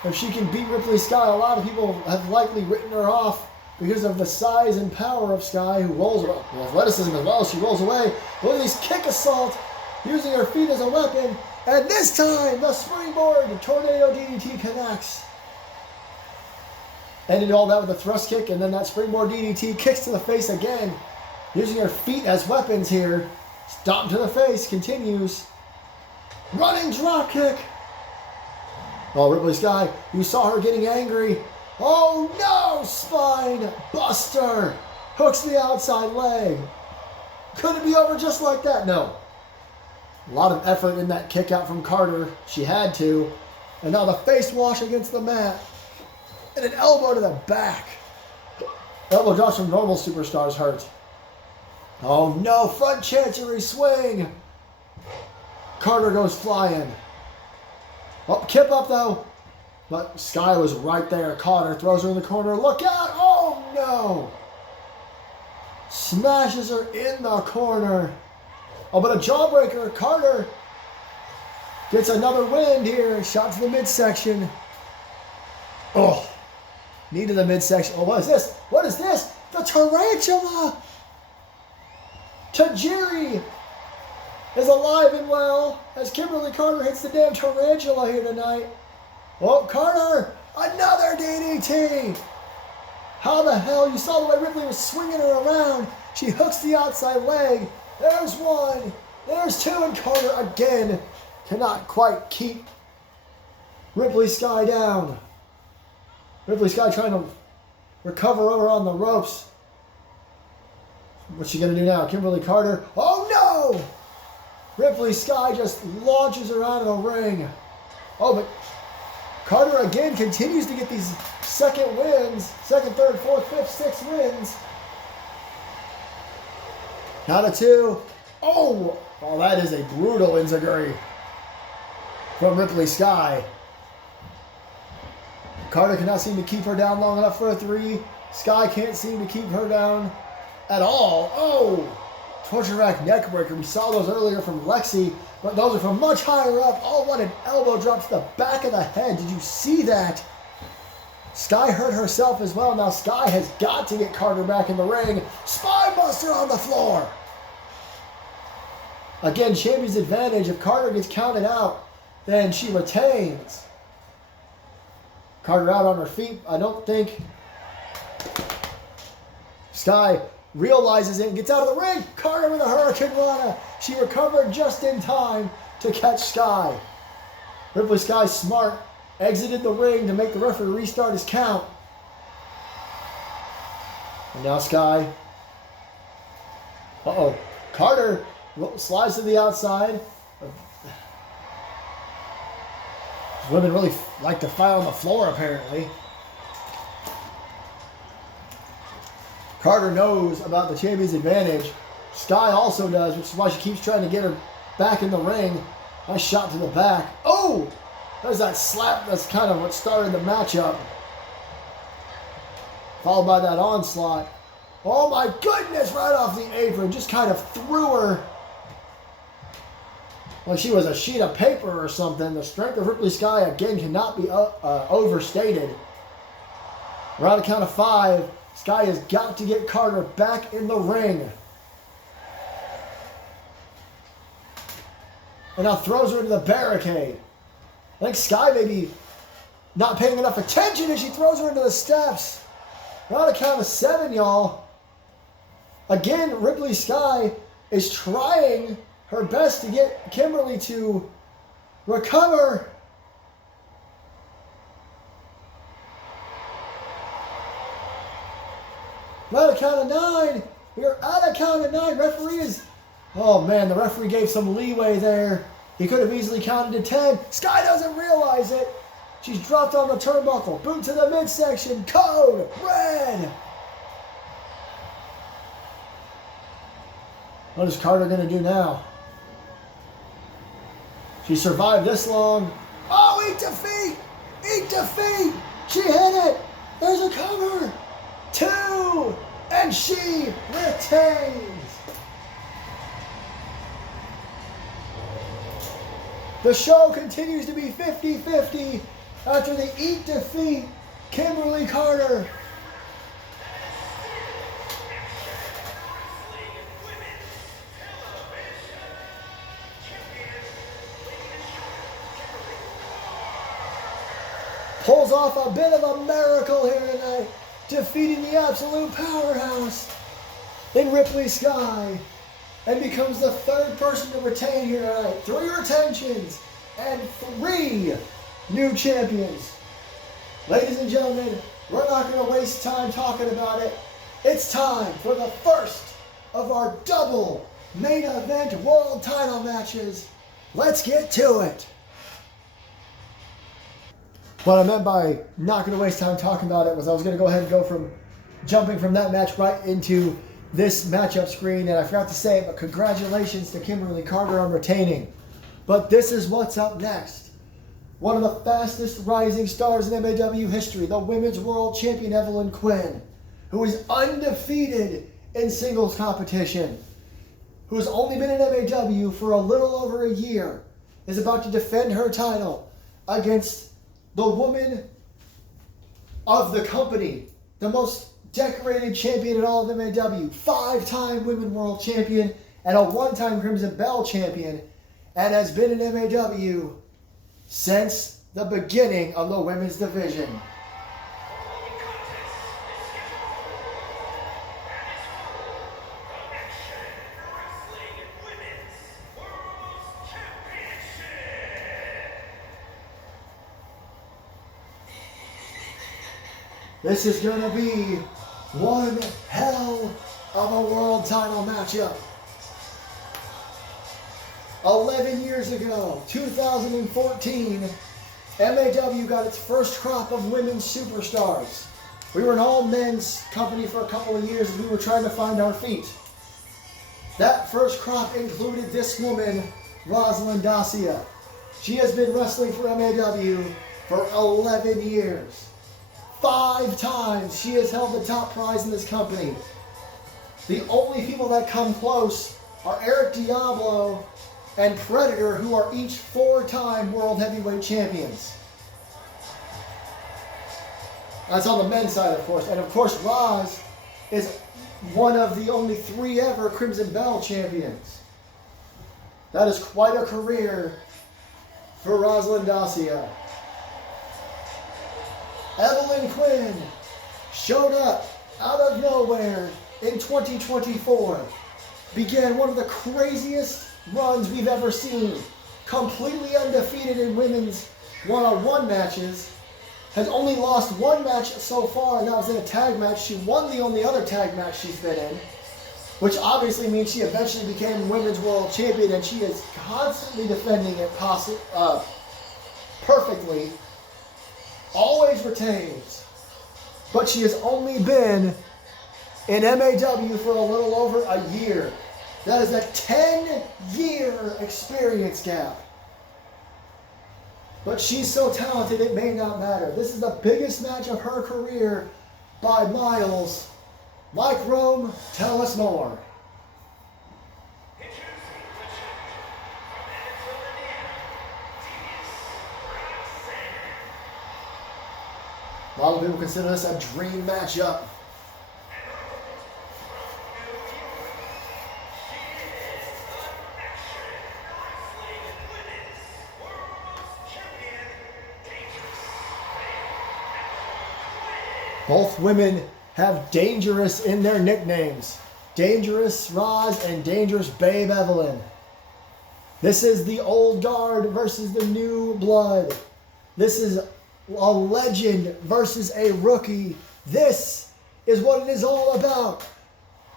If she can beat Ripley Sky, a lot of people have likely written her off because of the size and power of Sky, who rolls her up. Athleticism as well. She rolls away. Look at these kick assault, using her feet as a weapon. And this time, the springboard, the tornado DDT connects. Ended all that with a thrust kick, and then that springboard DDT kicks to the face again. Using her feet as weapons here. Stomp to the face, continues. Running drop kick. Oh, Ripley Sky, you saw her getting angry. Oh no, spine buster. Hooks the outside leg. Could it be over just like that? No. A lot of effort in that kick out from Carter. She had to. And now the face wash against the mat. And an elbow to the back. Elbow drops from normal superstars hurt. Oh no, front chancery swing. Carter goes flying. Oh, kip up though. But Sky was right there. Caught her, throws her in the corner. Look out! Oh no! Smashes her in the corner. Oh, but a jawbreaker. Carter gets another wind here. Shot to the midsection. Oh, knee to the midsection. Oh, what is this? What is this? The tarantula! Tajiri is alive and well as Kimberly Carter hits the damn tarantula here tonight. Oh, Carter! Another DDT! How the hell? You saw the way Ripley was swinging her around. She hooks the outside leg. There's one. There's two. And Carter again cannot quite keep Ripley Sky down. Ripley Sky trying to recover over on the ropes. What's she going to do now? Kimberly Carter. Oh no! Ripley Sky just launches her out of the ring. Oh, but Carter again continues to get these second wins. Second, third, fourth, fifth, sixth wins. Count of two. Oh, that is a brutal enziguri from Ripley Sky. Carter cannot seem to keep her down long enough for a three. Sky can't seem to keep her down at all. Oh, torture rack neck breaker. We saw those earlier from Lexi, but those are from much higher up. Oh, what an elbow drop to the back of the head. Did you see that? Sky hurt herself as well. Now Sky has got to get Carter back in the ring. Spine buster on the floor. Again, champion's advantage. If Carter gets counted out, then she retains. Carter out on her feet. I don't think Sky realizes it and gets out of the ring. Carter with a Hurricane Rana. She recovered just in time to catch Sky. Ripley Sky smart. Exited the ring to make the referee restart his count. And now Sky. Uh-oh. Carter slides to the outside. Women really like to fight on the floor, apparently. Carter knows about the champion's advantage. Sky also does, which is why she keeps trying to get her back in the ring. Nice shot to the back. Oh! There's that slap. That's kind of what started the matchup. Followed by that onslaught. Oh my goodness, right off the apron. Just kind of threw her like she was a sheet of paper or something. The strength of Ripley Sky, again, cannot be overstated. We're on a count of 5. Sky has got to get Carter back in the ring. And now throws her into the barricade. I think Sky may be not paying enough attention as she throws her into the steps. We're on a count of 7, y'all. Again, Ripley Sky is trying her best to get Kimberly to recover. We're at a count of 9. We're at a count of 9. Referee is... Oh, man, the referee gave some leeway there. He could have easily counted to 10. Sky doesn't realize it. She's dropped on the turnbuckle. Boot to the midsection. Code red. What is Carter going to do now? She survived this long. Oh, eat defeat! Eat defeat! She hit it! There's a cover! 2! And she retains! The show continues to be 50-50 after the eat defeat, Kimberly Carter. Pulls off a bit of a miracle here tonight, defeating the absolute powerhouse in Ripley Sky, and becomes the 3rd person to retain here tonight. 3 retentions and 3 new champions. Ladies and gentlemen, we're not going to waste time talking about it. It's time for the first of our double main event world title matches Let's get to it. What I meant by not going to waste time talking about it was I was going to go ahead and go from jumping from that match right into this matchup screen, and I forgot to say it, but congratulations to Kimberly Carter on retaining. But this is what's up next. One of the fastest rising stars in MAW history, the Women's World Champion Evelyn Quinn, who is undefeated in singles competition, who has only been in MAW for a little over a year, is about to defend her title against the woman of the company, the most decorated champion in all of MAW, 5-time Women's World Champion and a 1-time Crimson Bell champion, and has been in MAW since the beginning of the women's division. This is going to be one hell of a world title matchup. 11 years ago, 2014, MAW got its first crop of women's superstars. We were an all-men's company for a couple of years as we were trying to find our feet. That first crop included this woman, Rosalind Dacia. She has been wrestling for MAW for 11 years. 5 times she has held the top prize in this company. The only people that come close are Eric Diablo and Predator, who are each 4-time World Heavyweight Champions. That's on the men's side, of course. And of course, Roz is one of the only 3 ever Crimson Bell champions. That is quite a career for Rosalind Dacia. Evelyn Quinn showed up out of nowhere in 2024. Began one of the craziest runs we've ever seen. Completely undefeated in women's one-on-one matches. Has only lost 1 match so far, and that was in a tag match. She won the only other tag match she's been in, which obviously means she eventually became Women's World Champion, and she is constantly defending it perfectly. Always retains. But she has only been in MAW for a little over a year. That is a 10-year experience gap. But she's so talented it may not matter. This is the biggest match of her career by miles. Mike Rome, tell us more. A lot of people consider this a dream matchup. Both women have Dangerous in their nicknames. Dangerous Roz and Dangerous Babe Evelyn. This is the old guard versus the new blood. This is a legend versus a rookie. This is what it is all about.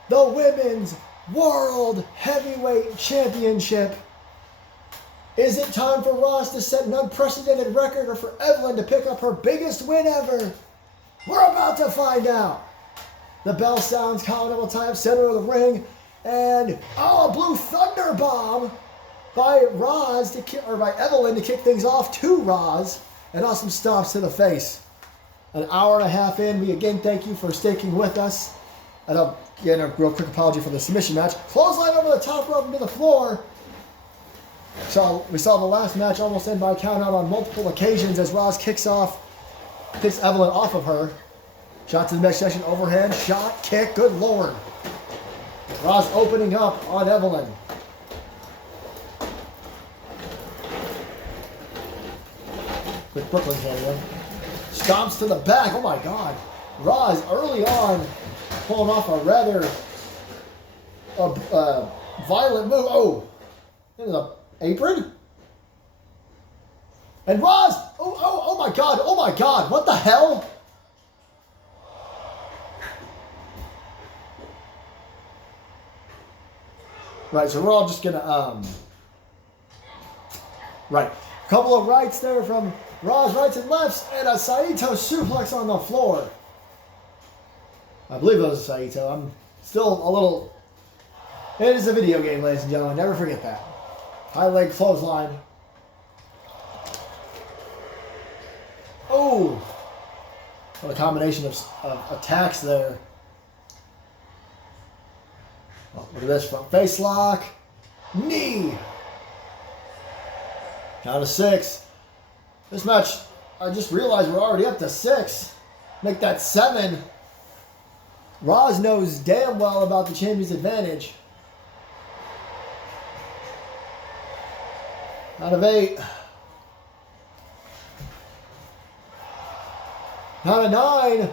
The Women's World Heavyweight Championship. Is it time for Roz to set an unprecedented record or for Evelyn to pick up her biggest win ever? We're about to find out. The bell sounds, Colin will tie up center of the ring, and a blue thunder bomb by Roz by Evelyn to kick things off to Roz, and awesome stomps to the face. An hour and a half in, we again thank you for sticking with us. And again, a real quick apology for the submission match. Clothesline over the top rope into the floor. So we saw the last match almost end by count out on multiple occasions as Roz kicks Evelyn off of her. Shot to the midsection, overhand, shot, kick, good lord. Roz opening up on Evelyn. Quick Brooklyn cameo. Stomps to the back, oh my god. Roz early on pulling off a rather violent move. Oh, into the apron. And Roz, oh my god, what the hell? Right, so we're all just gonna Right. A couple of rights there from Raw's rights and lefts, and a Saito suplex on the floor. I believe it was a Saito. I'm still a little... It is a video game, ladies and gentlemen. Never forget that. High leg clothesline. Oh! What a combination of attacks there. Oh, look at this front face lock. Knee. Down to 6. This match, I just realized we're already up to 6. Make that 7. Roz knows damn well about the champion's advantage. Out of 8. Out of 9.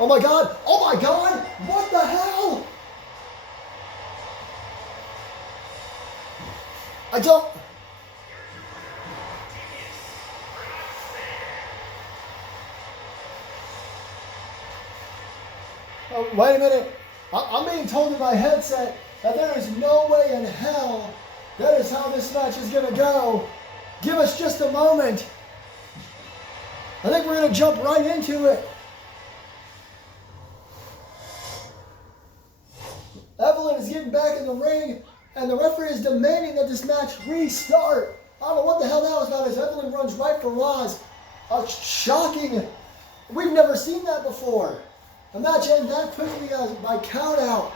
Oh my God! Oh my God! What the hell? I don't... Oh, wait a minute. I'm being told in my headset that there is no way in hell that is how this match is going to go. Give us just a moment. I think we're going to jump right into it. Evelyn is getting back in the ring, and the referee is demanding that this match restart. I don't know what the hell that was about as Evelyn runs right for Roz. A shocking... We've never seen that before. A match ends that quickly by count out.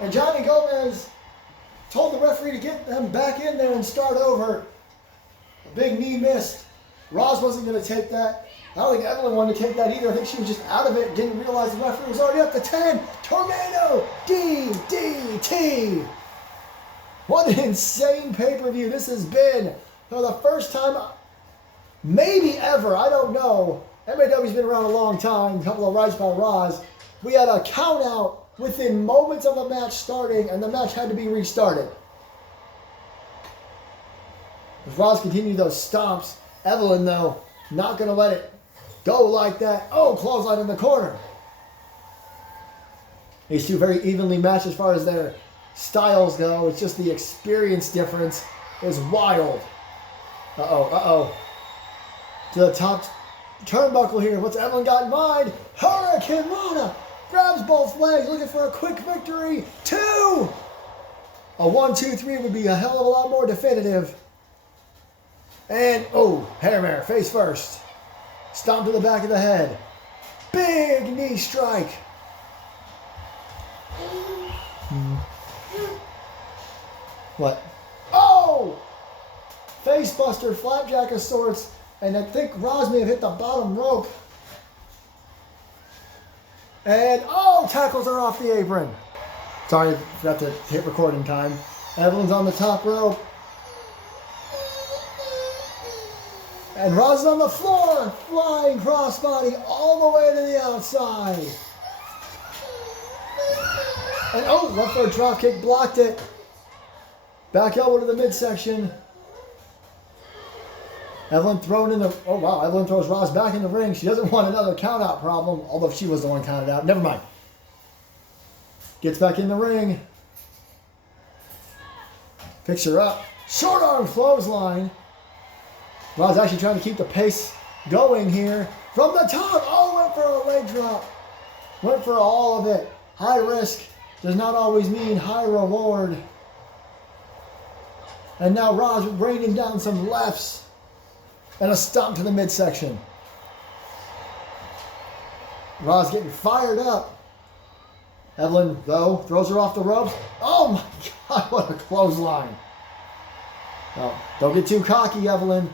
And Johnny Gomez told the referee to get them back in there and start over. A big knee missed. Roz wasn't going to take that. I don't think Evelyn wanted to take that either. I think she was just out of it. Didn't realize the referee was already up to 10. Tornado DDT. What an insane pay-per-view this has been. For the first time, maybe ever, I don't know. MAW's been around a long time. A couple of rights by Roz. We had a count out within moments of a match starting, and the match had to be restarted. As Roz continued those stomps, Evelyn, though, not going to let it go like that. Oh, clothesline in the corner. These two very evenly matched as far as their styles go. It's just the experience difference is wild. Uh-oh. To the top turnbuckle here. What's Evelyn got in mind? Hurricane Rana grabs both legs, looking for a quick victory. 2! A 1, 2, 3 would be a hell of a lot more definitive. And, oh, hair mare, face first. Stomp to the back of the head. Big knee strike. What? Oh! Face buster, flapjack of sorts. And I think Roz may have hit the bottom rope. And, oh, tackles her off the apron. Sorry, forgot to hit record in time. Evelyn's on the top rope. And Roz is on the floor, flying crossbody all the way to the outside. And, oh, went for a drop kick, blocked it. Back elbow to the midsection. Evelyn thrown in the... Oh, wow. Evelyn throws Roz back in the ring. She doesn't want another count-out problem, although she was the one counted out. Never mind. Gets back in the ring. Picks her up. Short arm clothesline. Roz actually trying to keep the pace going here. From the top. Oh, went for a leg drop. Went for all of it. High risk does not always mean high reward. And now Roz raining down some lefts. And a stomp to the midsection. Roz getting fired up. Evelyn, though, throws her off the ropes. Oh my God, what a clothesline. Oh, don't get too cocky, Evelyn.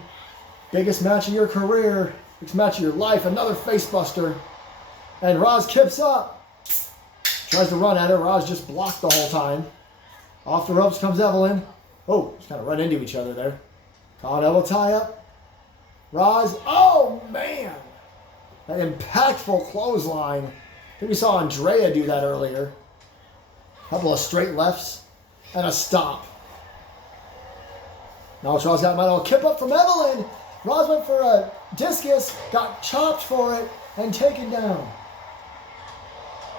Biggest match of your career. Biggest match of your life. Another face buster. And Roz kips up. Tries to run at her. Roz just blocked the whole time. Off the ropes comes Evelyn. Oh, just kind of run into each other there. Collar elbow tie up. Roz, oh man! An impactful clothesline. I think we saw Andrea do that earlier. A couple of straight lefts and a stomp. Now Roz got my little kip up from Evelyn. Roz went for a discus, got chopped for it, and taken down.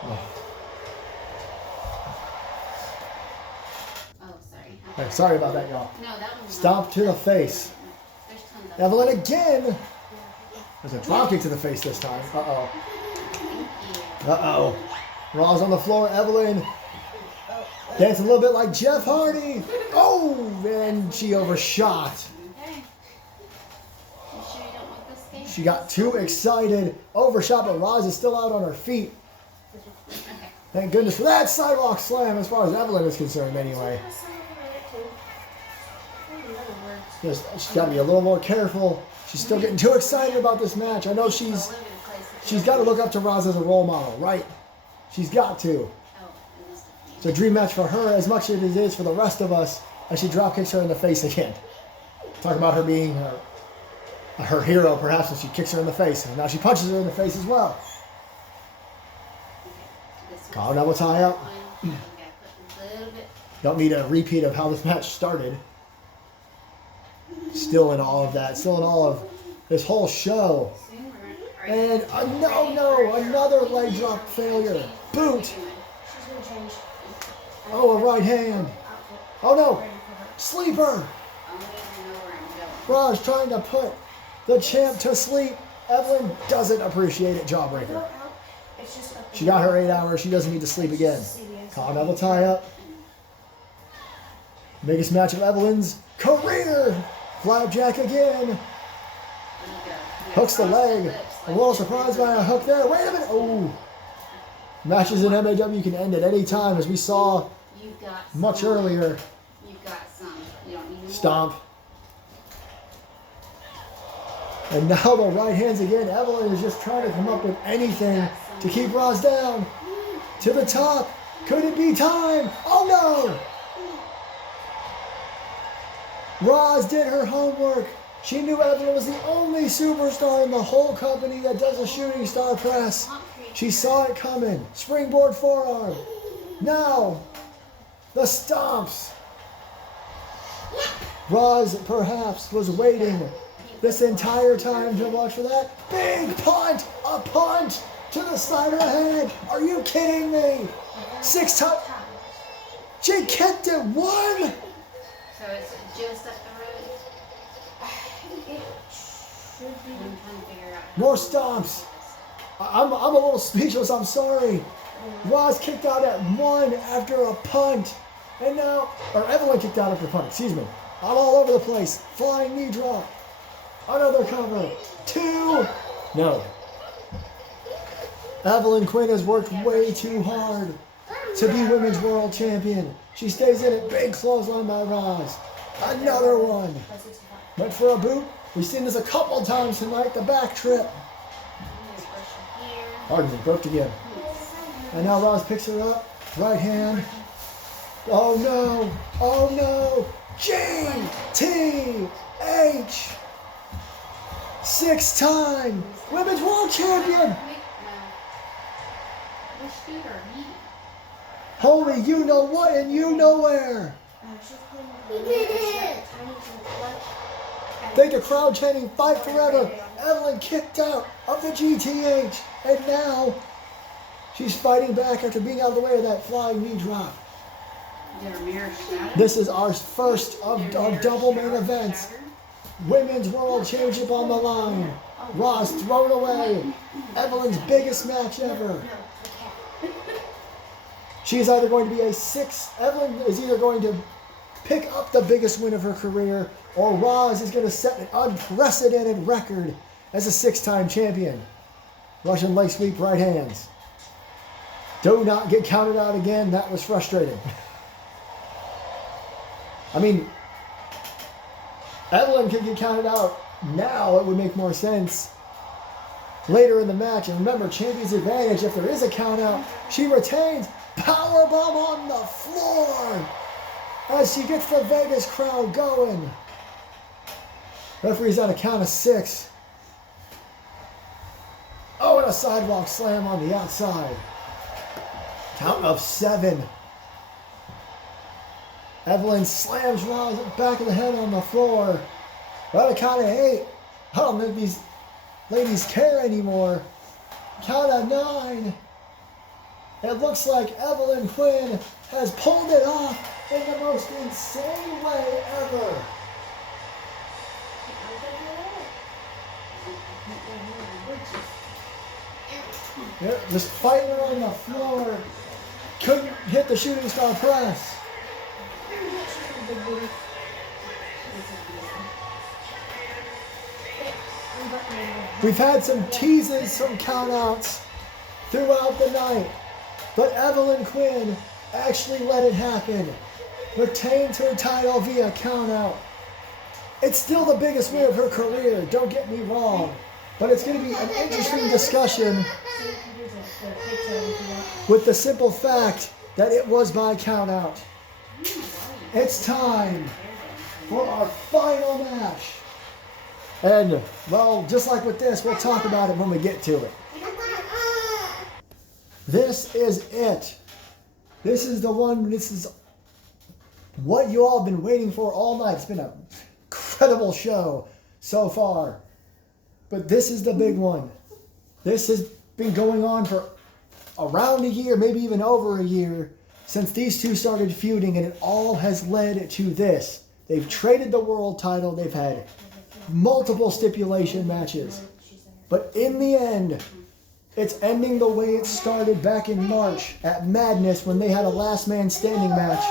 Oh, sorry. Hey, sorry about that, y'all. No, that one's Stomp to the face. There's tons of Evelyn again. There's a drop kick to the face this time. Uh-oh. Uh-oh. Raw's on the floor. Evelyn dancing a little bit like Jeff Hardy. Oh, and she overshot. Okay. You sure you don't want this game? She got too excited. Overshot, but Roz is still out on her feet. Okay. Thank goodness for that sidewalk slam as far as Evelyn is concerned anyway. She's got to be a little more careful. She's still getting too excited about this match. I know she's got to look up to Roz as a role model, right? She's got to. It's a dream match for her as much as it is for the rest of us as she drop kicks her in the face again. Talk about her being her hero perhaps when she kicks her in the face. And now she punches her in the face as well. Oh, double tie up. Don't need a repeat of how this match started. Still in all of that. Still in all of this whole show. And another leg drop failure. Boot. Oh, a right hand. Oh no. Sleeper. Raj trying to put the champ to sleep. Evelyn doesn't appreciate it. Jawbreaker. She got her 8 hours. She doesn't need to sleep again. Collar double tie up. Biggest match of Evelyn's career. Flapjack again. Hooks the leg. A little surprised by a hook there. Wait a minute. Oh. Matches in MAW can end at any time, as we saw much earlier. You've got some. You don't need Stomp. And now the right hands again. Evelyn is just trying to come up with anything to keep Roz down. To the top. Could it be time? Oh no! Roz did her homework. She knew Evelyn was the only superstar in the whole company that does a shooting star press. She saw it coming. Springboard forearm. Now, the stomps. Roz perhaps was waiting this entire time to watch for that. Big punt! A punt to the side of the head. Are you kidding me? 6 times. She kicked it. 1. So it's just up the road. It should be. I'm trying to figure out. More stomps. I'm a little speechless. I'm sorry. Roz kicked out at 1 after a punt. And now, or Evelyn kicked out after a punt. Excuse me. I'm all over the place. Flying knee drop. Another cover. 2. No. Evelyn Quinn has worked way too hard to be Women's World Champion. She stays in it. Big clothesline by Roz. Another one. Went for a boot. We've seen this a couple times tonight. The back trip. Pardon me. Broke again. And now Roz picks her up. Right hand. Oh no. Oh no. GTH. 6-time Women's World Champion. Holy you know what and you know where. Think the crowd chanting fight forever. Evelyn kicked out of the GTH. And now she's fighting back after being out of the way of that flying knee drop. This is our first of double main events. Women's World Championship on the line. Roz thrown away. Evelyn's biggest match ever. She is either going to be Evelyn is either going to pick up the biggest win of her career, or Roz is going to set an unprecedented record as a 6-time champion. Russian leg sweep, right hands. Do not get counted out again. That was frustrating. I mean, Evelyn could get counted out now. It would make more sense later in the match. And remember, champion's advantage. If there is a count out, she retains. Powerbomb on the floor as she gets the Vegas crowd going. Referee's on a count of 6. Oh, and a sidewalk slam on the outside. Count of 7. Evelyn slams Roz back of the head on the floor. But a count of 8. I don't think these ladies care anymore. Count of 9. It looks like Evelyn Quinn has pulled it off in the most insane way ever. Yep, just fighting her on the floor. Couldn't hit the shooting star press. We've had some teases, some countouts throughout the night, but Evelyn Quinn actually let it happen. Retains her title via countout. It's still the biggest win of her career, don't get me wrong, but it's going to be an interesting discussion with the simple fact that it was by countout. It's time for our final match. And, well, just like with this, we'll talk about it when we get to it. This is it. This is the one, this is what you all have been waiting for all night. It's been an incredible show so far. But this is the big one. This has been going on for around a year, maybe even over a year, since these two started feuding, and it all has led to this. They've traded the world title. They've had multiple stipulation matches. But in the end, it's ending the way it started back in March at Madness when they had a last man standing match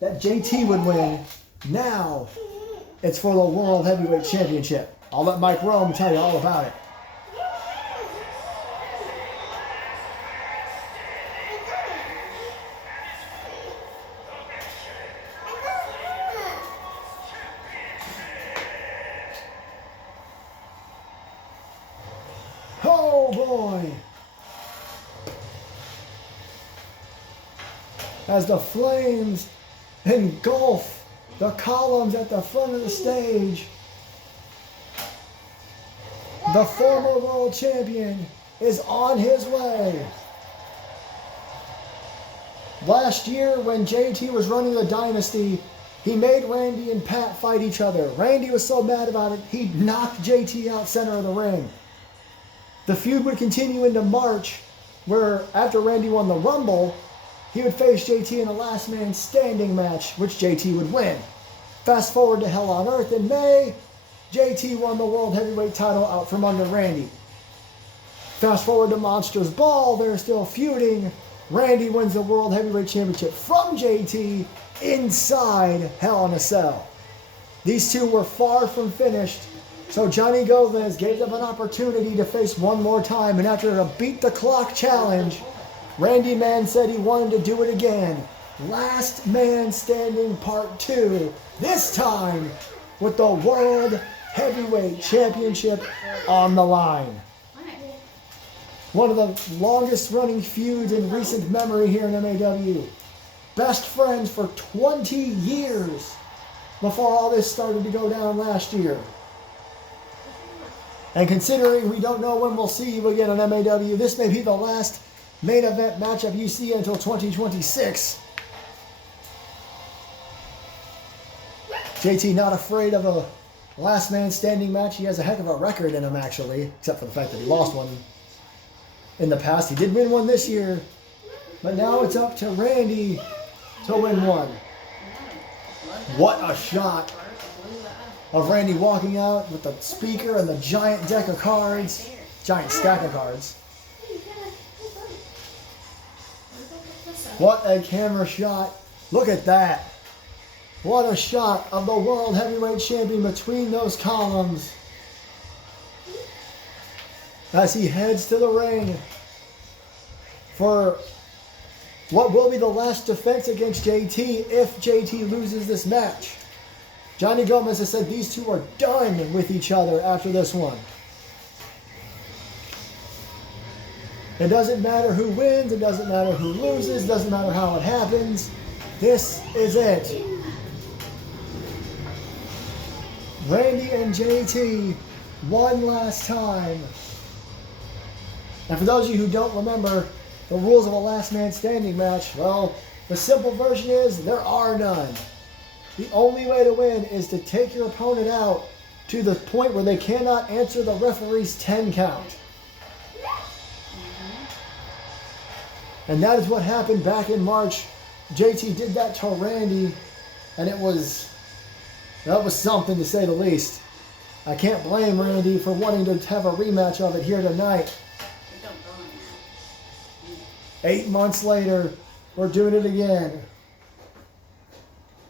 that JT would win. Now, it's for the World Heavyweight Championship. I'll let Mike Rome tell you all about it. Oh boy! As the flames engulf the columns at the front of the stage, the former world champion is on his way. Last year, when JT was running the dynasty, he made Randy and Pat fight each other. Randy was so mad about it, he knocked JT out center of the ring. The feud would continue into March, where after Randy won the Rumble, he would face JT in a last man standing match, which JT would win. Fast forward to Hell on Earth in May, JT won the World Heavyweight title out from under Randy. Fast forward to Monsters Ball, they're still feuding. Randy wins the World Heavyweight Championship from JT inside Hell in a Cell. These two were far from finished, so Johnny Gomez gave them an opportunity to face one more time, and after a beat the clock challenge, Randy Man said he wanted to do it again. Last Man Standing Part 2, this time with the World Heavyweight Championship on the line. One of the longest running feuds in recent memory here in MAW. Best friends for 20 years before all this started to go down last year. And considering we don't know when we'll see you again on MAW, this may be the last main event matchup you see until 2026. JT not afraid of a last man standing match. He has a heck of a record in him, actually, except for the fact that he lost one in the past. He did win one this year, but now it's up to Randy to win one. What a shot of Randy walking out with the speaker and the giant deck of cards, giant stack of cards. What a camera shot. Look at that. What a shot of the World Heavyweight Champion between those columns as he heads to the ring for what will be the last defense against JT if JT loses this match. Johnny Gomez has said these two are done with each other after this one. It doesn't matter who wins, it doesn't matter who loses, it doesn't matter how it happens. This is it. Randy and JT one last time. And for those of you who don't remember the rules of a last man standing match, well, the simple version is there are none. The only way to win is to take your opponent out to the point where they cannot answer the referee's 10 count. And that is what happened back in March JT did that to Randy, and that was something to say the least. I can't blame Randy for wanting to have a rematch of it here tonight. It don't go in there. 8 months later, we're doing it again.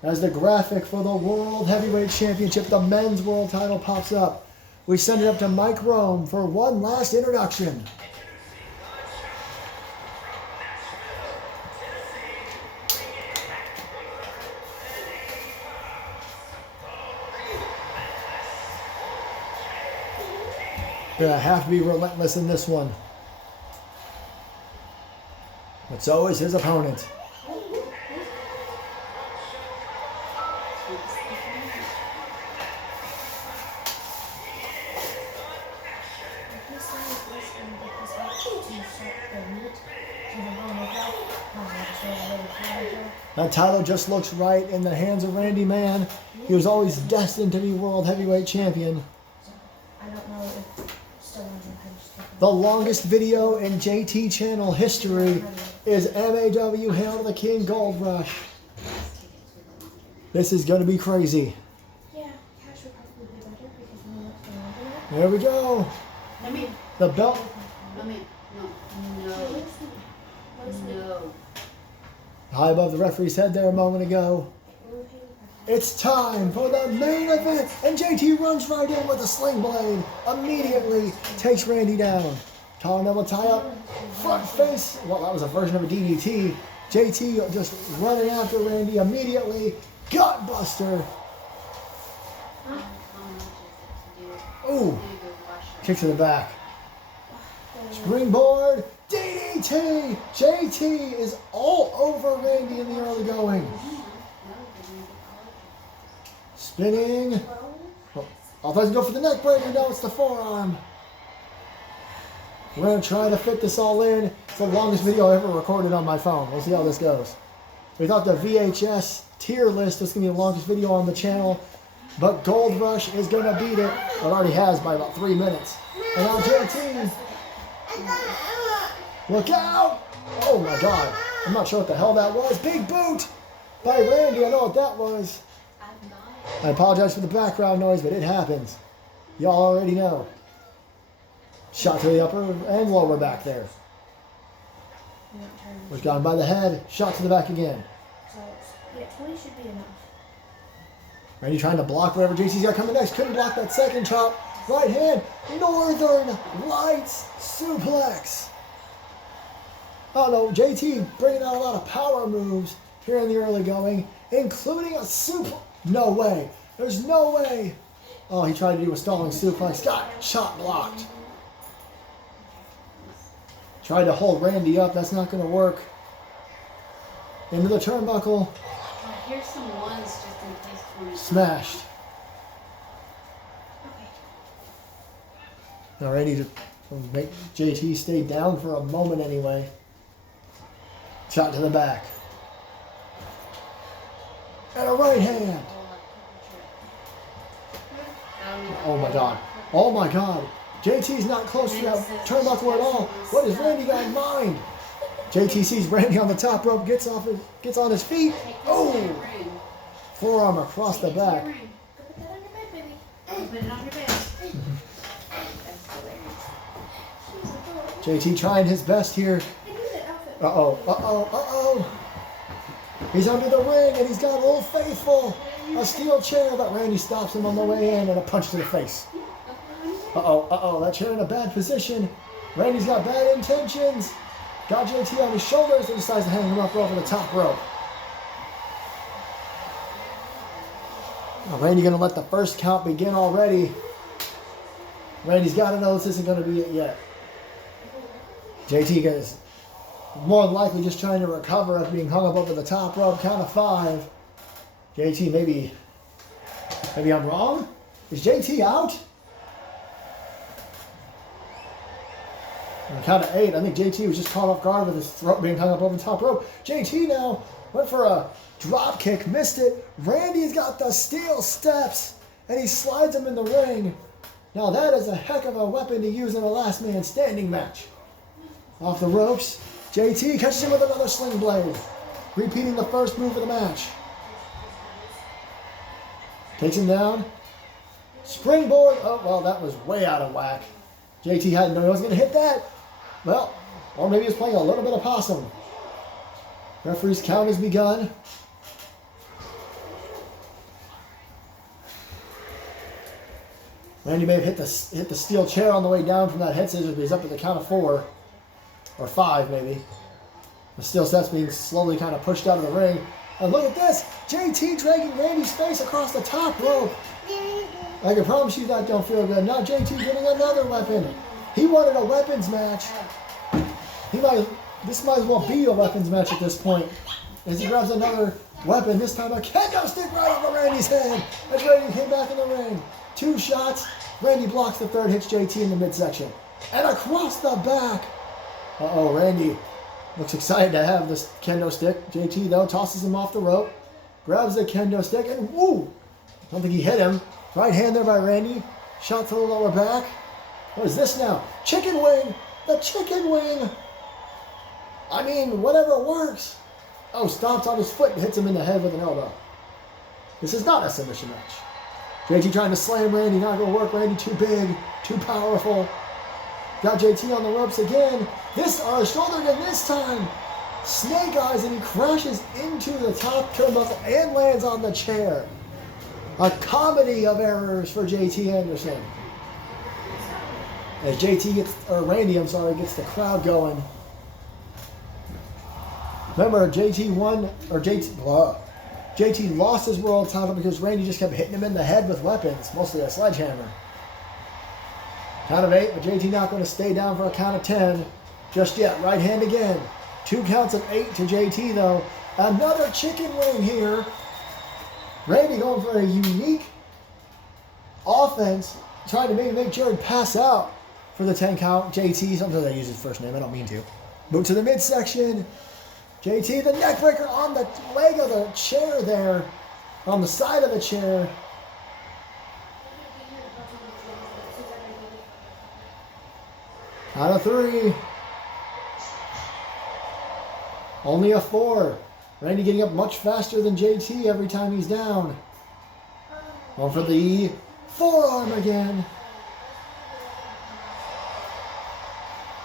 As the graphic for the World Heavyweight Championship, the men's world title pops up, we send it up to Mike Rome for one last introduction. Gonna have to be relentless in this one. But so is his opponent. That title just looks right in the hands of Randy Man. He was always destined to be World Heavyweight Champion. The longest video in JT channel history is MAW Hail to the King Gold Rush. This is going to be crazy. Yeah, cash would probably be better because we look for longer. There we go. Let me. The belt. Let me. No. No. High above the referee's head there a moment ago. It's time for the main event. And JT runs right in with a sling blade. Immediately takes Randy down. Continental tie up. Front face. Well, that was a version of a DDT. JT just running after Randy immediately. Gut buster. Ooh. Kick to the back. Springboard. DDT. JT is all over Randy in the early going. Spinning. Oh, I'll go for the neck breaker. No, it's the forearm. We're going to try to fit this all in. It's the longest video I ever recorded on my phone. We'll see how this goes. We thought the VHS tier list was going to be the longest video on the channel, but Gold Rush is going to beat it. It already has by about 3 minutes. And now JT. Look out! Oh my God. I'm not sure what the hell that was. Big boot by Randy. I know what that was. I apologize for the background noise, but it happens. Y'all already know. Shot to the upper and lower back there. Was gone by the head. Shot to the back again. So, yeah, 20 should be enough. Randy trying to block whatever JT's got coming next. Couldn't block that second chop. Right hand. Northern Lights suplex. Oh no, JT bringing out a lot of power moves here in the early going, including a super. No way. There's no way. Oh, he tried to do a stalling suplex. Got shot blocked. Tried to hold Randy up. That's not going to work. Into the turnbuckle. Here's some ones just in case 20. Smashed. Now Randy to make JT stay down for a moment anyway. Shot to the back. And a right hand. Oh my God. Oh my God. JT's not close to that turnbuckle at all. What has Randy got in mind? JT sees Randy on the top rope, gets on his feet. Oh! Forearm across the back. Put that on your bed, baby. Put it on your bed. JT trying his best here. I knew that outfit. Uh-oh, uh-oh, uh-oh. He's under the ring and he's got Old Faithful. A steel chair, but Randy stops him on the way in and a punch to the face. Uh-oh, uh-oh, that chair in a bad position. Randy's got bad intentions. Got JT on his shoulders and decides to hang him up over the top rope. Now, Randy gonna let the first count begin already. Randy's gotta know this isn't gonna be it yet. JT is more than likely just trying to recover after being hung up over the top rope. Count of 5. JT, maybe I'm wrong? Is JT out? On count of 8, I think JT was just caught off guard with his throat being hung up over the top rope. JT now went for a drop kick, missed it. Randy's got the steel steps, and he slides him in the ring. Now that is a heck of a weapon to use in a last man standing match. Off the ropes, JT catches him with another sling blade. repeating the first move of the match. Takes him down. Springboard. Oh, well, that was way out of whack. JT hadn't known he was going to hit that. Well, or maybe he was playing a little bit of possum. Referee's count has begun. Randy may have hit the steel chair on the way down from that head scissors, but he's up to the count of 4. Or 5, maybe. The steel set's being slowly kind of pushed out of the ring. And look at this. JT dragging Randy's face across the top rope. I can promise you that don't feel good. Now JT getting another weapon. He wanted a weapons match. This might as well be a weapons match at this point. As he grabs another weapon, this time a kendo stick right over Randy's head. As Randy came back in the ring. 2 shots. Randy blocks the third, hits JT in the midsection. And across the back. Uh-oh, Randy looks excited to have this kendo stick. JT, though, tosses him off the rope. Grabs the kendo stick and woo! I don't think he hit him. Right hand there by Randy. Shot to the lower back. What is this now? Chicken wing! The chicken wing! I mean, whatever works. Oh, stomps on his foot and hits him in the head with an elbow. This is not a submission match. JT trying to slam Randy. Not going to work. Randy too big. Too powerful. Got JT on the ropes again. This on his shoulder again this time. Snake eyes and he crashes into the top turnbuckle and lands on the chair. A comedy of errors for JT Anderson. As Randy gets the crowd going. Remember, JT lost his world title because Randy just kept hitting him in the head with weapons, mostly a sledgehammer. Count of 8, but JT not going to stay down for a count of 10 just yet. Right hand again. 2 counts of 8 to JT though. Another chicken wing here. Randy going for a unique offense, trying to maybe make Jared pass out for the 10 count. JT, sometimes I use his first name, I don't mean to. Move to the midsection. JT, the neck breaker on the leg of the chair there, on the side of the chair. Out of 3. Only a 4. Randy getting up much faster than JT every time he's down. Going for the forearm again.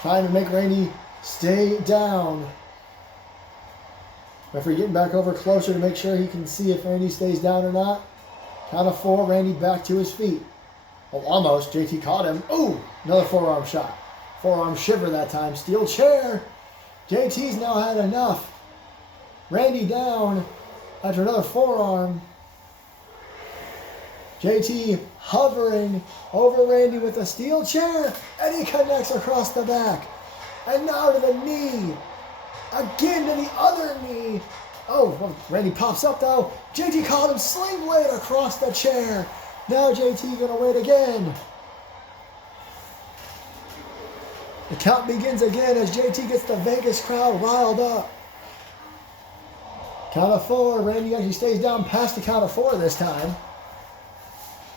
Trying to make Randy stay down. Referee getting back over closer to make sure he can see if Randy stays down or not. Count of 4, Randy back to his feet. Oh, almost. JT caught him. Ooh, another forearm shot. Forearm shiver that time. Steel chair. JT's now had enough. Randy down after another forearm. JT hovering over Randy with a steel chair. And he connects across the back. And now to the knee. Again to the other knee. Oh, well, Randy pops up though. JT caught him sling blade across the chair. Now JT gonna wait again. The count begins again as JT gets the Vegas crowd riled up. Count of 4. Randy actually stays down past the count of 4 this time.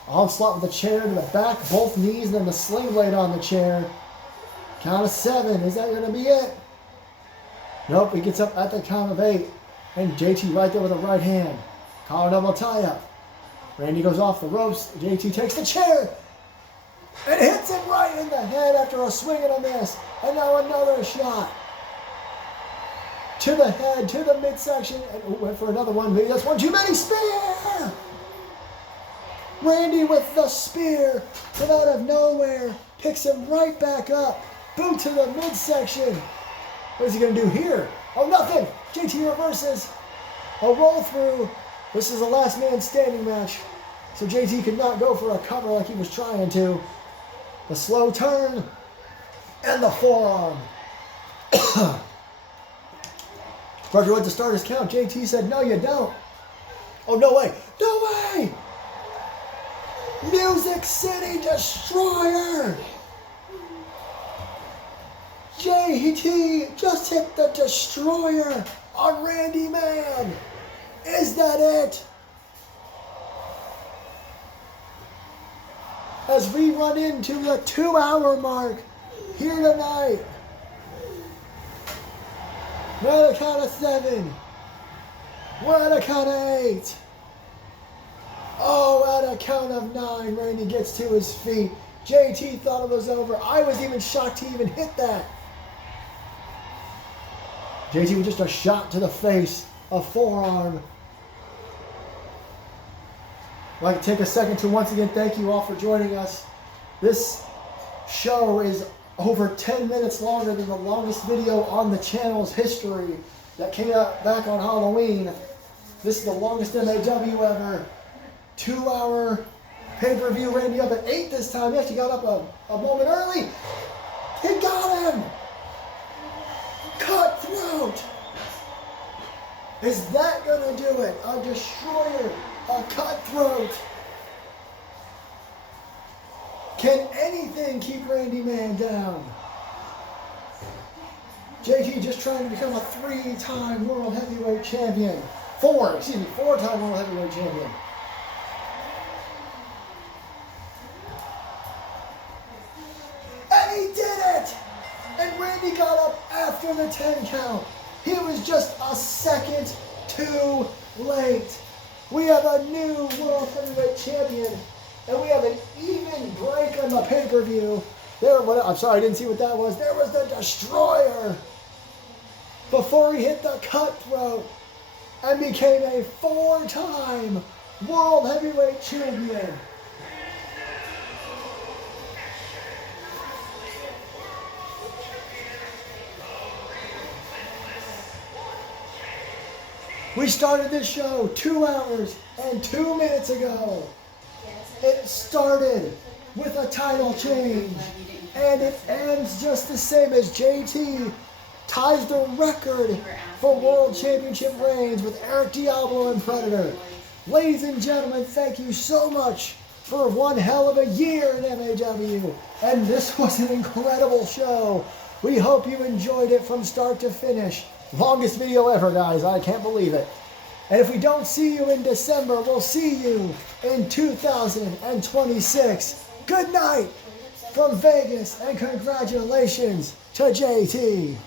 Onslaught with the chair to the back, both knees, and then the sling blade on the chair. Count of 7. Is that going to be it? Nope, he gets up at the count of 8. And JT right there with a right hand. Collar double tie up. Randy goes off the ropes. JT takes the chair. And hits him right in the head after a swing and a miss. And now another shot. To the head, to the midsection. And went for another one. Maybe that's one too many. Spear! Randy with the spear from out of nowhere. Picks him right back up. Boot to the midsection. What is he going to do here? Oh, nothing. JT reverses. A roll through. This is a last man standing match. So JT could not go for a cover like he was trying to. The slow turn. And the forearm. Roger went to start his count. JT said, no, you don't. Oh, no way. No way. Music City Destroyer. JT just hit the Destroyer on Randy Man. Is that it? As we run into the 2-hour mark here tonight. Now the count of 7. We're at a count of 8. Oh, at a count of 9, Randy gets to his feet. JT thought it was over. I was even shocked he even hit that. JT with just a shot to the face, a forearm. I'd like to take a second to once again thank you all for joining us. This show is over 10 minutes longer than the longest video on the channel's history that came out back on Halloween. This is the longest MAW ever. 2-hour pay-per-view. Randy up at 8 this time. He actually got up a moment early. He got him! Cutthroat! Is that gonna do it? A destroyer, a cutthroat. Can anything keep Randy Man down? JT just trying to become a 3-time World Heavyweight Champion. 4-time World Heavyweight Champion. And he did it! And Randy got up after the 10 count. He was just a second too late. We have a new World Heavyweight Champion, and we have an even break on the pay-per-view. I'm sorry, I didn't see what that was. There was the Destroyer before he hit the cutthroat and became a 4-time World Heavyweight Champion. We started this show 2 hours and 2 minutes ago. It started with a title change, and it ends just the same as JT ties the record for World Championship reigns with Eric Diablo and Predator. Ladies and gentlemen, thank you so much for one hell of a year in MAW, and this was an incredible show. We hope you enjoyed it from start to finish. Longest video ever, guys. I can't believe it. And if we don't see you in December, we'll see you in 2026. Good night from Vegas, and congratulations to JT.